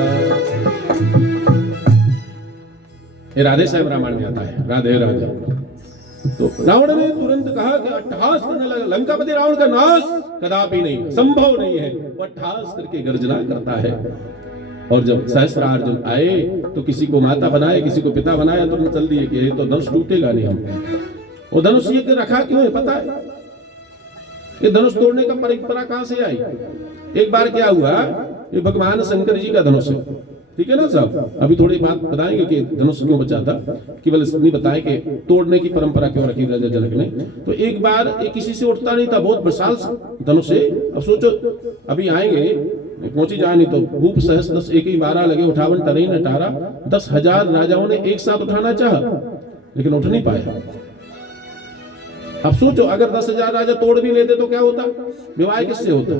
ये राधे साहब रामायण में आता है। राधे राधे। तो रावण ने तुरंत कहा कि अट्टहास करने लगा, लंकापति रावण का नाश कदापि नहीं, संभव नहीं है। वो अट्टहास करके गर्जना करता है। और जब सहस्त्रार्जुन आए तो किसी को माता बनाए, किसी को पिता बनाया, तो चल दिए कि ये तो धनुष टूटेगा नहीं। हम वो धनुष ये रखा क्यों है पता है? ये धनुष तोड़ने का परंपरा कहां से आई? एक बार क्या हुआ, ये भगवान शंकर जी का धनुष है, ठीक है ना साहब? अभी थोड़ी बात बताएंगे कि धनुष क्यों बचा था, केवल नहीं बताए कि तोड़ने की परंपरा क्यों रखी राजा जनक ने। तो एक बार ये किसी से उठता नहीं था, बहुत विशाल धनुष है। अब सोचो अभी आएंगे, पहुंची जाए नहीं तो भूप सहस 10 एक ही 12 लगे, उठावन टरे न टारा। 10,000 राजाओं ने एक साथ उठाना चाहा लेकिन उठ नहीं पाया। अब सोचो अगर 10,000 राजा तोड़ भी लेते तो क्या होता, विवाह किससे होता?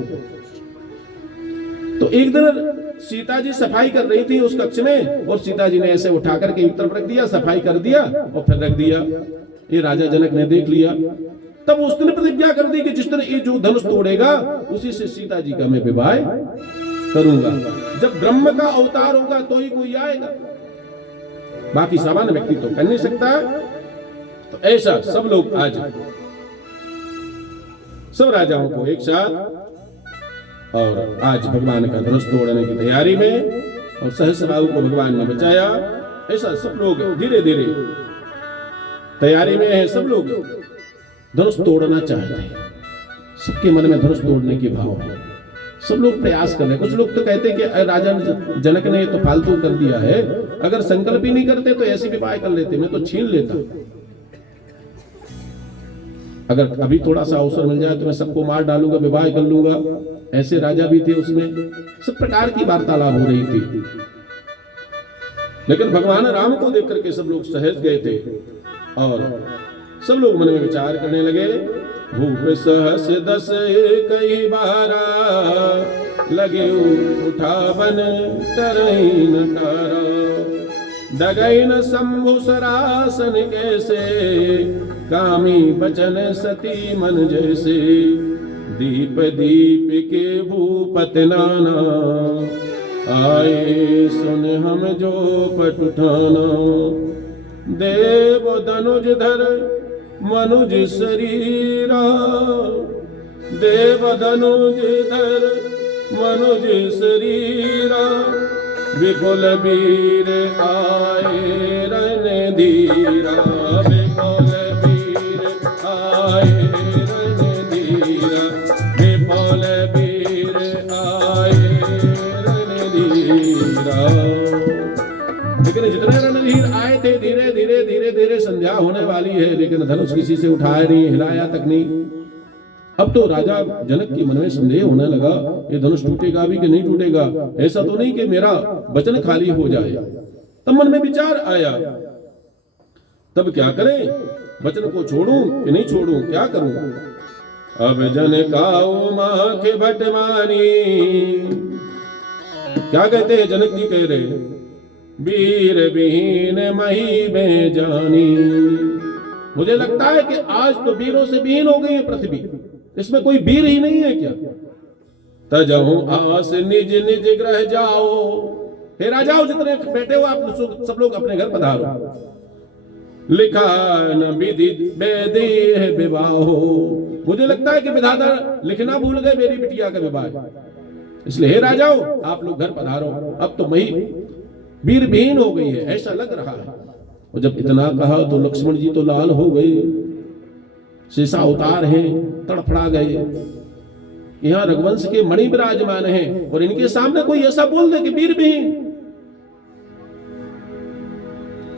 तो एक दिन सीता जी सफाई कर रही थी उस कक्ष में, और सीता जी ने ऐसे उठा करके एक तरफ रख दिया, सफाई कर दिया और फिर रख दिया। ये राजा जनक ने देख लिया, तब उसने प्रतिज्ञा कर दी कि जिस तरह ये जो धनुष तोड़ेगा उसी से सीता जी का मैं विवाह करूंगा। जब ब्रह्म का अवतार होगा तो ही कोई आएगा, बाकी सामान्य व्यक्ति तो कर नहीं सकता। तो ऐसा सब लोग आज सब राजाओं को एक साथ, और आज भगवान का धनुष तोड़ने की तैयारी में, और सहस्राऊ को भगवान ने बचाया। ऐसा सब लोग धीरे धीरे तैयारी में है। सब लोग धनुष तोड़ना चाहते हैं, सबके मन में धनुष तोड़ने की भाव है। सब लोग प्रयास कर रहे हैं। कुछ लोग तो कहते हैं कि राजा जनक ने तो फालतू कर दिया है, अगर संकल्प ही नहीं करते तो ऐसे विवाह कर लेते, मैं तो छीन लेता। अगर अभी थोड़ा सा अवसर मिल जाए तो मैं सबको मार डालूंगा, विवाह कर लूंगा। ऐसे राजा भी थे, उसमें सब प्रकार की वार्तालाप हो रही थी। लेकिन भगवान राम को देख करके सब लोग सहज गए थे, और सब लोग मन में विचार करने लगे। भूप सहस 10 कई बारा, लगे उठावन तरहीन तारा, डगैन शंभु सरासन कैसे, कामी बचन सती मन जैसे, दीप दीप के भूपत नाना, आए सुन हम जो पट उठाना, देव धनुज धर मनुज शरीरा, देव धनुज धर मनुज शरीरा, विपुल वीर आए रणधीरा, विपुल वीर आए रणधीरा, विपुल वीर आए रणधीरा। लेकिन जितने रणधीर आए थे, धीरे धीरे धीरे धीरे संध्या होने वाली है, लेकिन धनुष किसी से उठाया नहीं, हिलाया तक नहीं। अब तो राजा जनक की मन में संदेह होने लगा, ये धनुष टूटेगा भी कि नहीं टूटेगा, ऐसा तो नहीं कि मेरा वचन खाली हो जाए। तब मन में विचार आया, तब क्या करें, वचन को छोड़ूं कि नहीं छोड़ूं, क्या करूं? अब जन काऊ माखे भटमानी, क्या कहते हैं जनक जी कह रहे, वीर विहीन मही में जानी। मुझे लगता है कि आज तो वीरों से विहीन हो गई है पृथ्वी, इसमें कोई वीर ही नहीं है क्या। तजहु आस निज निज ग्रह जाओ, हे राजाओं जितने बैठे हो आप सब लोग अपने घर पधारो। लिखा न विधि बेदी है विवाह हो, मुझे लगता है कि विधाता लिखना भूल गए मेरी बिटिया का विवाह, इसलिए हे राजाओं आप लोग घर पधारो। अब तो मही वीर विहीन हो गई है ऐसा लग रहा है। और जब इतना कहा तो लक्ष्मण जी तो लाल हो गए, शीशा उतार है, तड़फड़ा गए। यहाँ रघुवंश के मणि विराजमान हैं और इनके सामने कोई ऐसा बोल दे कि वीर विहीन।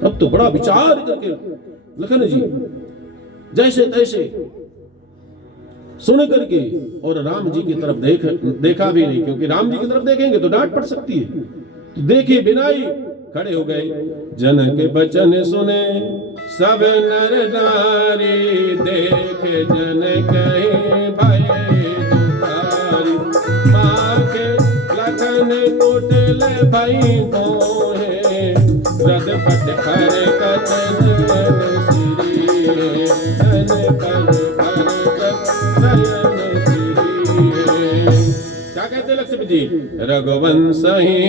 अब तो बड़ा विचार करके लखन जी जैसे तैसे सुन करके और राम जी की तरफ देखा भी नहीं, क्योंकि राम जी की तरफ देखेंगे तो डांट पड़ सकती है। तो देखे बिना ही खड़े हो गए। जनक बचन सुने सब नर नारी, देखे जनक भय दुखारी। माखे लखन कुटिल भई मोहे, रदपट खर कत नयन सिरी, धन पद भर नयन सिरी। क्या कहते लक्ष्मण जी, रघुवंश ही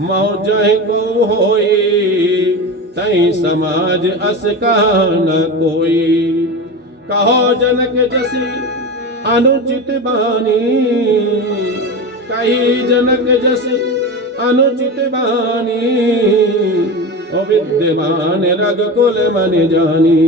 मौजह को होई, तई समाज अस कहा न कोई। कहो जनक जसी अनुचित बानी, कही जनक जसी अनुचित बानी। ओ विद्यमान रघुकुल मन जानी।